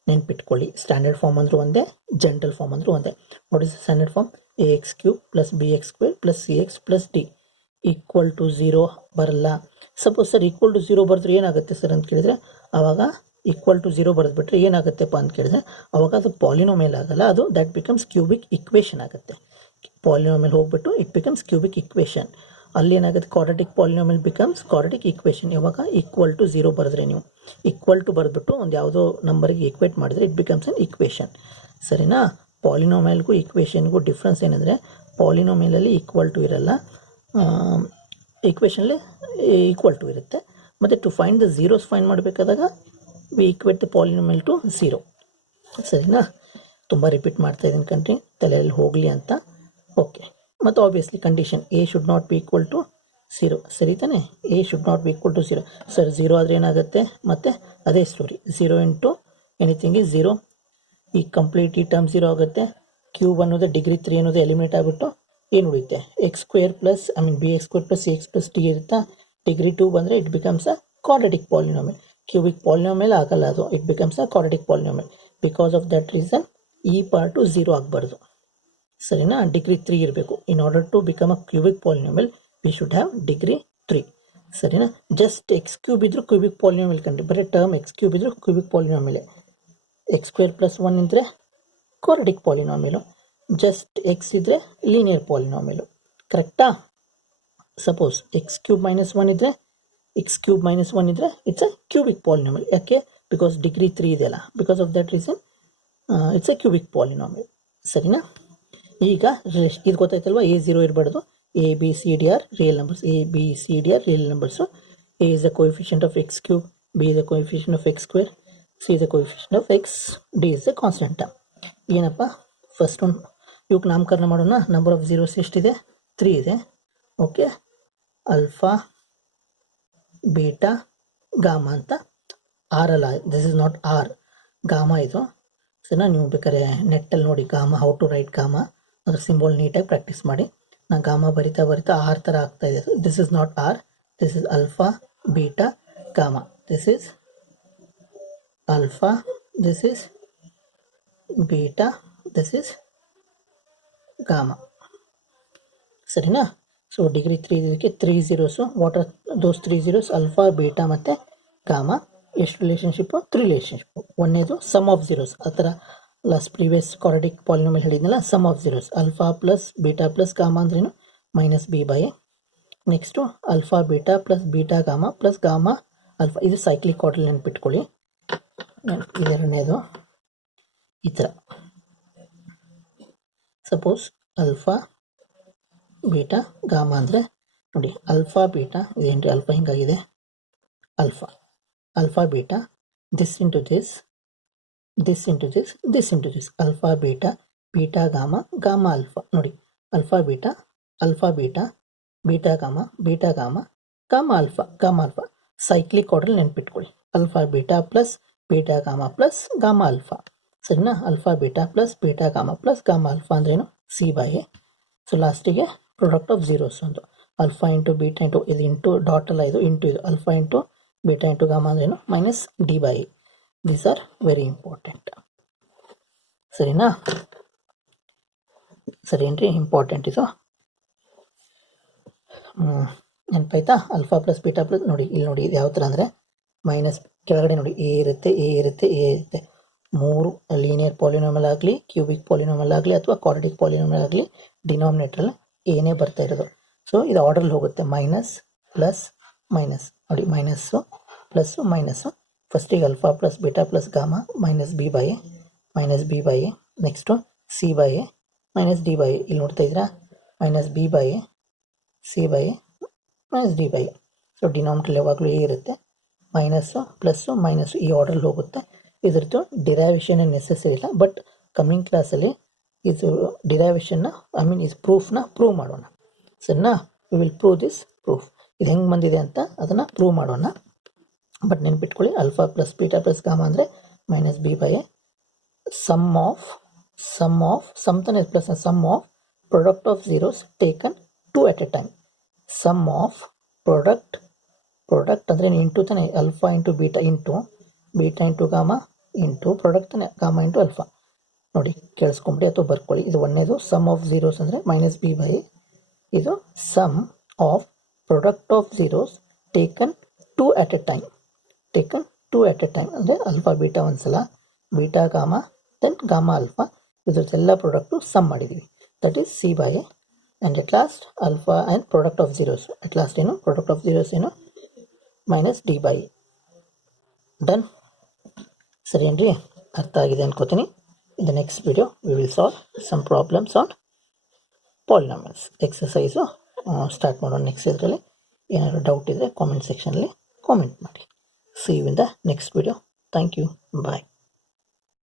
ನೆನ್ಪಿಟ್ಕೊಳ್ಳಿ, ಸ್ಟ್ಯಾಂಡರ್ಡ್ ಫಾರ್ಮ್ ಅಂದರೂ ಒಂದೇ, ಜನರಲ್ ಫಾರ್ಮ್ ಅಂದರೂ ಒಂದೇ. What is the standard form? ax³ plus bx² plus cx plus d equal to 0 ಬರಲ್ಲ. ಸಪೋಸ್ ಸರ್ ಈಕ್ವಲ್ ಟು 0 ಬರೆದ್ರೆ ಏನಾಗುತ್ತೆ ಸರ್ ಅಂತ ಕೇಳಿದರೆ, ಆವಾಗ ಈಕ್ವಲ್ ಟು 0 ಬರೆದ್ಬಿಟ್ರೆ ಏನಾಗುತ್ತೆಪ್ಪ ಅಂತ ಕೇಳಿದ್ರೆ, ಅವಾಗ ಅದು ಪಾಲಿನಾಮಿಯಲ್ ಆಗಲ್ಲ, ಅದು ದಟ್ ಬಿಕಮ್ಸ್ ಕ್ಯೂಬಿಕ್ ಇಕ್ವೇಷನ್ ಆಗುತ್ತೆ. ಪಾಲಿನಾಮಿಯಲ್ ಹೋಗ್ಬಿಟ್ಟು ಇಟ್ ಬಿಕಮ್ಸ್ ಕ್ಯೂಬಿಕ್ ಇಕ್ವೇಷನ್. ಅಲ್ಲಿ ಏನಾಗುತ್ತೆ, quadratic polynomial becomes quadratic equation. ಯಾವಾಗ ಈಕ್ವಲ್ ಟು 0 ಬರೆದ್ರೆ, ನೀವು ಈಕ್ವಲ್ ಟು ಬರೆದ್ಬಿಟ್ಟು ಒಂದು ಯಾವುದೋ ನಂಬರ್ಗೆ ಈಕ್ವೇಟ್ ಮಾಡಿದ್ರೆ ಇಟ್ ಬಿಕಮ್ಸ್ ಅನ್ ಇಕ್ವೇಷನ್. ಸರಿನಾ? ಪಾಲಿನಾಮಿಯಲ್ಗೂ ಇಕ್ವೇಷನ್ಗೂ ಡಿಫ್ರೆನ್ಸ್ ಏನಂದರೆ, ಪಾಲಿನಾಮಿಯಲಲ್ಲಿ ಈಕ್ವಲ್ ಟು ಇರಲ್ಲ, ಇಕ್ವೇಷನಲ್ಲಿ ಈಕ್ವಲ್ ಟು ಇರುತ್ತೆ. ಮತ್ತು to find the zeros find ಮಾಡಬೇಕಾದಾಗ we equate the polynomial to 0. ಸರಿನಾ? ತುಂಬ ರಿಪೀಟ್ ಮಾಡ್ತಾ ಇದ್ದೀನಿ ಕಣ್ರಿ, ತಲೆಯಲ್ಲಿ ಹೋಗಲಿ ಅಂತ. ಓಕೆ, ಮತ್ತು obviously condition a should not be equal to 0. ಸರಿ ತಾನೆ? A should not be equal to 0. Sir 0 ಆದರೆ ಏನಾಗುತ್ತೆ, ಮತ್ತು ಅದೇ ಸ್ಟೋರಿ, 0 ಇಂಟು ಎನಿಥಿಂಗ್ ಇಸ್ 0. ಈ ಕಂಪ್ಲೀಟ್ ಈ ಟರ್ಮ್ 0 ಆಗುತ್ತೆ. ಕ್ಯೂಬ್ ಅನ್ನೋದು ಡಿಗ್ರಿ 3 ಅನ್ನೋದು ಎಲಿಮಿನೇಟ್ ಆಗಿಬಿಟ್ಟು ಏನು ಉಳಿಯುತ್ತೆ, x² plus bx² plus cx plus d ಇರುತ್ತಾ. ಡಿಗ್ರಿ 2 ಬಂದರೆ it becomes a quadratic polynomial. Cubic polynomial ಆಗಲ್ಲ ಅದು, it becomes a quadratic polynomial. Because of that reason ಈ ಪಾರ್ಟು 0 ಆಗಬಾರ್ದು. ಸರಿನಾ? ಡಿಗ್ರಿ 3 ಇರಬೇಕು. In order to become a cubic polynomial we should have degree 3. ಸರಿನಾ? ಜಸ್ಟ್ x³ ಇದ್ರೂ ಕ್ಯೂಬಿಕ್ ಪಾಲಿನಾಮಿಯಲ್ ಕಂಡ್ರಿ, ಬರೀ ಟರ್ಮ್ x³ ಇದ್ರೂ ಕ್ಯೂಬಿಕ್ ಪಾಲಿನಾಮಿಯಲ್. x² ಪ್ಲಸ್ 1 ಇದ್ದರೆ ಕ್ವಾಡ್ರಾಟಿಕ್ ಪಾಲಿನಾಮಿಯಲು, ಜಸ್ಟ್ x ಇದ್ದರೆ ಲೀನಿಯರ್ ಪಾಲಿನಾಮಿಯಲು. ಕರೆಕ್ಟಾ? ಸಪೋಸ್ x³ ಮೈನಸ್ 1 ಇದ್ದರೆ ಇಟ್ಸ್ ಅ ಕ್ಯೂಬಿಕ್ ಪಾಲಿನಾಮಿಯಲ್. ಯಾಕೆ? ಬಿಕಾಸ್ ಡಿಗ್ರಿ 3 ಇದೆಯಲ್ಲ, because of that reason it's a cubic polynomial. ಸರಿನಾ? ಈಗ ಇದು ಗೊತ್ತಾಯ್ತಲ್ವಾ, A0 ಇರಬಾರ್ದು, ABCD are real numbers, ABCD are real numbers. A is the coefficient of x³, B is the coefficient of x², C is the coefficient of x, D is the constant term. ಏನಪ್ಪ ಫಸ್ಟ್ ಒಂದು ಇವಕ್ಕೆ ನಾಮಕರಣ ಮಾಡೋಣ. ನಂಬರ್ ಆಫ್ ಝೀರೋಸ್ ಎಷ್ಟಿದೆ? 3 ಇದೆ. ಓಕೆ, ಅಲ್ಫಾ ಬೀಟಾ ಗಾಮಾ ಅಂತ. ಆರ್ ಅಲ್ಲ, this is not r, gamma ಇದು. ಸರಿನಾ? ನೀವು ಬೇಕಾದ್ರೆ ನೆಟ್ಟಲ್ಲಿ ನೋಡಿ gamma, how to write gamma, ಅದ್ರ ಸಿಂಬಲ್ ನೀಟಾಗಿ ಪ್ರಾಕ್ಟೀಸ್ ಮಾಡಿ. ನಾನು ಗಾಮಾ ಬರಿತಾ ಆರ್ ಥರ ಆಗ್ತಾ ಇದೆ. This is not r, this is alpha beta gamma. This is alpha, this is beta, this is gamma. ಸರಿನಾ? ಸೊ ಡಿಗ್ರಿ 3 ಇದಕ್ಕೆ 3 zeros. What are those 3 zeros? Alpha beta ಮತ್ತು ಗಾಮಾ. ಎಷ್ಟು ರಿಲೇಷನ್ಶಿಪ್ಪು? 3 ರಿಲೇಷನ್ಶಿಪ್ಪು. ಒಂದೇದು ಸಮ್ ಆಫ್ ಝೀರೋಸ್, ಆ ಥರ ಲಾಸ್ಟ್ ಪ್ರೀವಿಯಸ್ ಕ್ವಾಡ್ರಾಟಿಕ್ ಪಾಲಿನಾಮಿಯಲ್ ಹೇಳಿದ್ನಲ್ಲ, sum of zeros. Alpha plus beta plus gamma ಅಂದ್ರೇನು? minus b by a. Next alpha beta plus beta gamma plus gamma alpha. ಇದು ಸೈಕ್ಲಿಕ್ ಆರ್ಡರ್ ನೆನ್ಪಿಟ್ಕೊಳ್ಳಿ. ಇದರನೇದು ಈ ಥರ ಸಪೋಸ್ ಅಲ್ಫಾ ಬೀಟಾ ಗಾಮಾ ಅಂದರೆ ನೋಡಿ ಅಲ್ಫಾ ಬೀಟಾ ಇದೇನ್ರಿ ಅಲ್ಫಾ ಹಿಂಗಾಗಿದೆ alpha beta this into this into this alpha beta gamma alpha ನೋಡಿ alpha beta beta gamma alpha cyclic order ನೆನ್ಪಿಟ್ಕೊಳ್ಳಿ alpha beta plus beta gamma alpha ಸರಿನಾ alpha beta plus beta gamma alpha ಅಂದ್ರೇನು c by a. ಸೊ ಲಾಸ್ಟಿಗೆ ಪ್ರಾಡಕ್ಟ್ ಆಫ್ ಝೀರೋಸ್ ಒಂದು alpha into beta into ಇದು ಇಂಟು ಡಾಟ್ ಅಲ್ಲ ಇದು ಇಂಟು ಇದು alpha into beta into gamma ಅಂದ್ರೇನು minus d by A. These are very important. ಸರಿನಾ? ಸರಿ ಏನ್ರಿ ಇಂಪಾರ್ಟೆಂಟ್ ಇದು ನೆನಪಾಯ್ತಾ? ಅಲ್ಫಾ ಪ್ಲಸ್ ಬೀಟಾ ಪ್ಲಸ್ ನೋಡಿ ಇಲ್ಲಿ ನೋಡಿ ಇದು ಯಾವ ಥರ ಅಂದರೆ ಮೈನಸ್ ಕೆಳಗಡೆ ನೋಡಿ ಎ ಇರುತ್ತೆ ಮೂರು ಲೀನಿಯರ್ ಪಾಲಿನಾಮಿಯಲ್ ಆಗಲಿ ಕ್ಯೂಬಿಕ್ ಪಾಲಿನಾಮಿಯಲ್ ಆಗಲಿ ಅಥವಾ ಕ್ವಾಡ್ರಾಟಿಕ್ ಪಾಲಿನಾಮಿಯಲ್ ಆಗಲಿ ಡಿನಾಮಿನೇಟ್ರಲ್ಲಿ ಏನೇ ಬರ್ತಾ ಇರೋದು. ಸೊ ಇದು ಆರ್ಡ್ರಲ್ಲಿ ಹೋಗುತ್ತೆ ಮೈನಸ್ ಪ್ಲಸ್ ಮೈನಸ್ ನೋಡಿ ಮೈನಸ್ಸು ಫಸ್ಟಿಗೆ alpha plus beta plus gamma minus b by A next C by A minus d by A. ಇಲ್ಲಿ ನೋಡ್ತಾ ಇದ್ದೀರಾ minus b by a c by A minus d by a. So denominator ಯಾವಾಗಲೂ ಎ ಇರುತ್ತೆ ಪ್ಲಸ್ಸು ಮೈನಸ್ಸು ಈ ಆರ್ಡ್ರಲ್ಲಿ ಹೋಗುತ್ತೆ. ಇದ್ರದ್ದು ಡಿರೈವೇಷನ್ ನೆಸೆಸರಿ ಇಲ್ಲ, ಬಟ್ ಕಮ್ಮಿಂಗ್ ಕ್ಲಾಸಲ್ಲಿ ಇದು ಡಿರೈವೇಷನ್ನ ಇದು ಪ್ರೂಫ್ನ ಪ್ರೂವ್ ಮಾಡೋಣ. ಸರಿನಾ? We will prove this proof. ಇದು ಹೆಂಗೆ ಬಂದಿದೆ ಅಂತ ಅದನ್ನು ಪ್ರೂವ್ ಮಾಡೋಣ. ಬಟ್ ನೆನ್ಪಿಟ್ಕೊಳ್ಳಿ alpha plus beta plus gamma ಅಂದರೆ minus b by a sum of product of zeros taken two at a time. Sum of product ಅಂದರೆ ಇಂಟು ತಾನೆ alpha into beta into gamma into product ತಾನೆ ಗಾಮಾ ಇಂಟು ಅಲ್ಫಾ. ನೋಡಿ ಕೇಳಿಸ್ಕೊಂಬಿಡಿ ಅಥವಾ ಬರ್ಕೊಳ್ಳಿ. ಇದು ಒಂದೇದು ಸಮ್ ಆಫ್ ಝೀರೋಸ್ ಅಂದರೆ ಮೈನಸ್ ಬಿ ಬೈ ಎ. ಇದು sum of product of zeros taken two at a time ಅಂದರೆ ಅಲ್ಫಾ ಬೀಟಾ ಒಂದ್ಸಲ beta gamma then gamma alpha ಇದ್ರದ್ದೆಲ್ಲ ಪ್ರಾಡಕ್ಟು ಸಮ್ ಮಾಡಿದ್ದೀವಿ. That is c by a. And at last alpha and product of zeros product of zeros ಏನು minus d by a. Done. ಸರಿ ಏನ್ರಿ? ಅರ್ಥ ಆಗಿದೆ ಅನ್ಕೋತೀನಿ. In the next video we will solve some problems on polynomials. Exercise start ಮಾಡೋಣ ನೆಕ್ಸ್ಟ್ ಇದರಲ್ಲಿ. ಏನಾದರೂ ಡೌಟ್ ಇದ್ದರೆ ಕಾಮೆಂಟ್ ಸೆಕ್ಷನಲ್ಲಿ ಕಾಮೆಂಟ್ ಮಾಡಿ. See you in the next video. Thank you. Bye.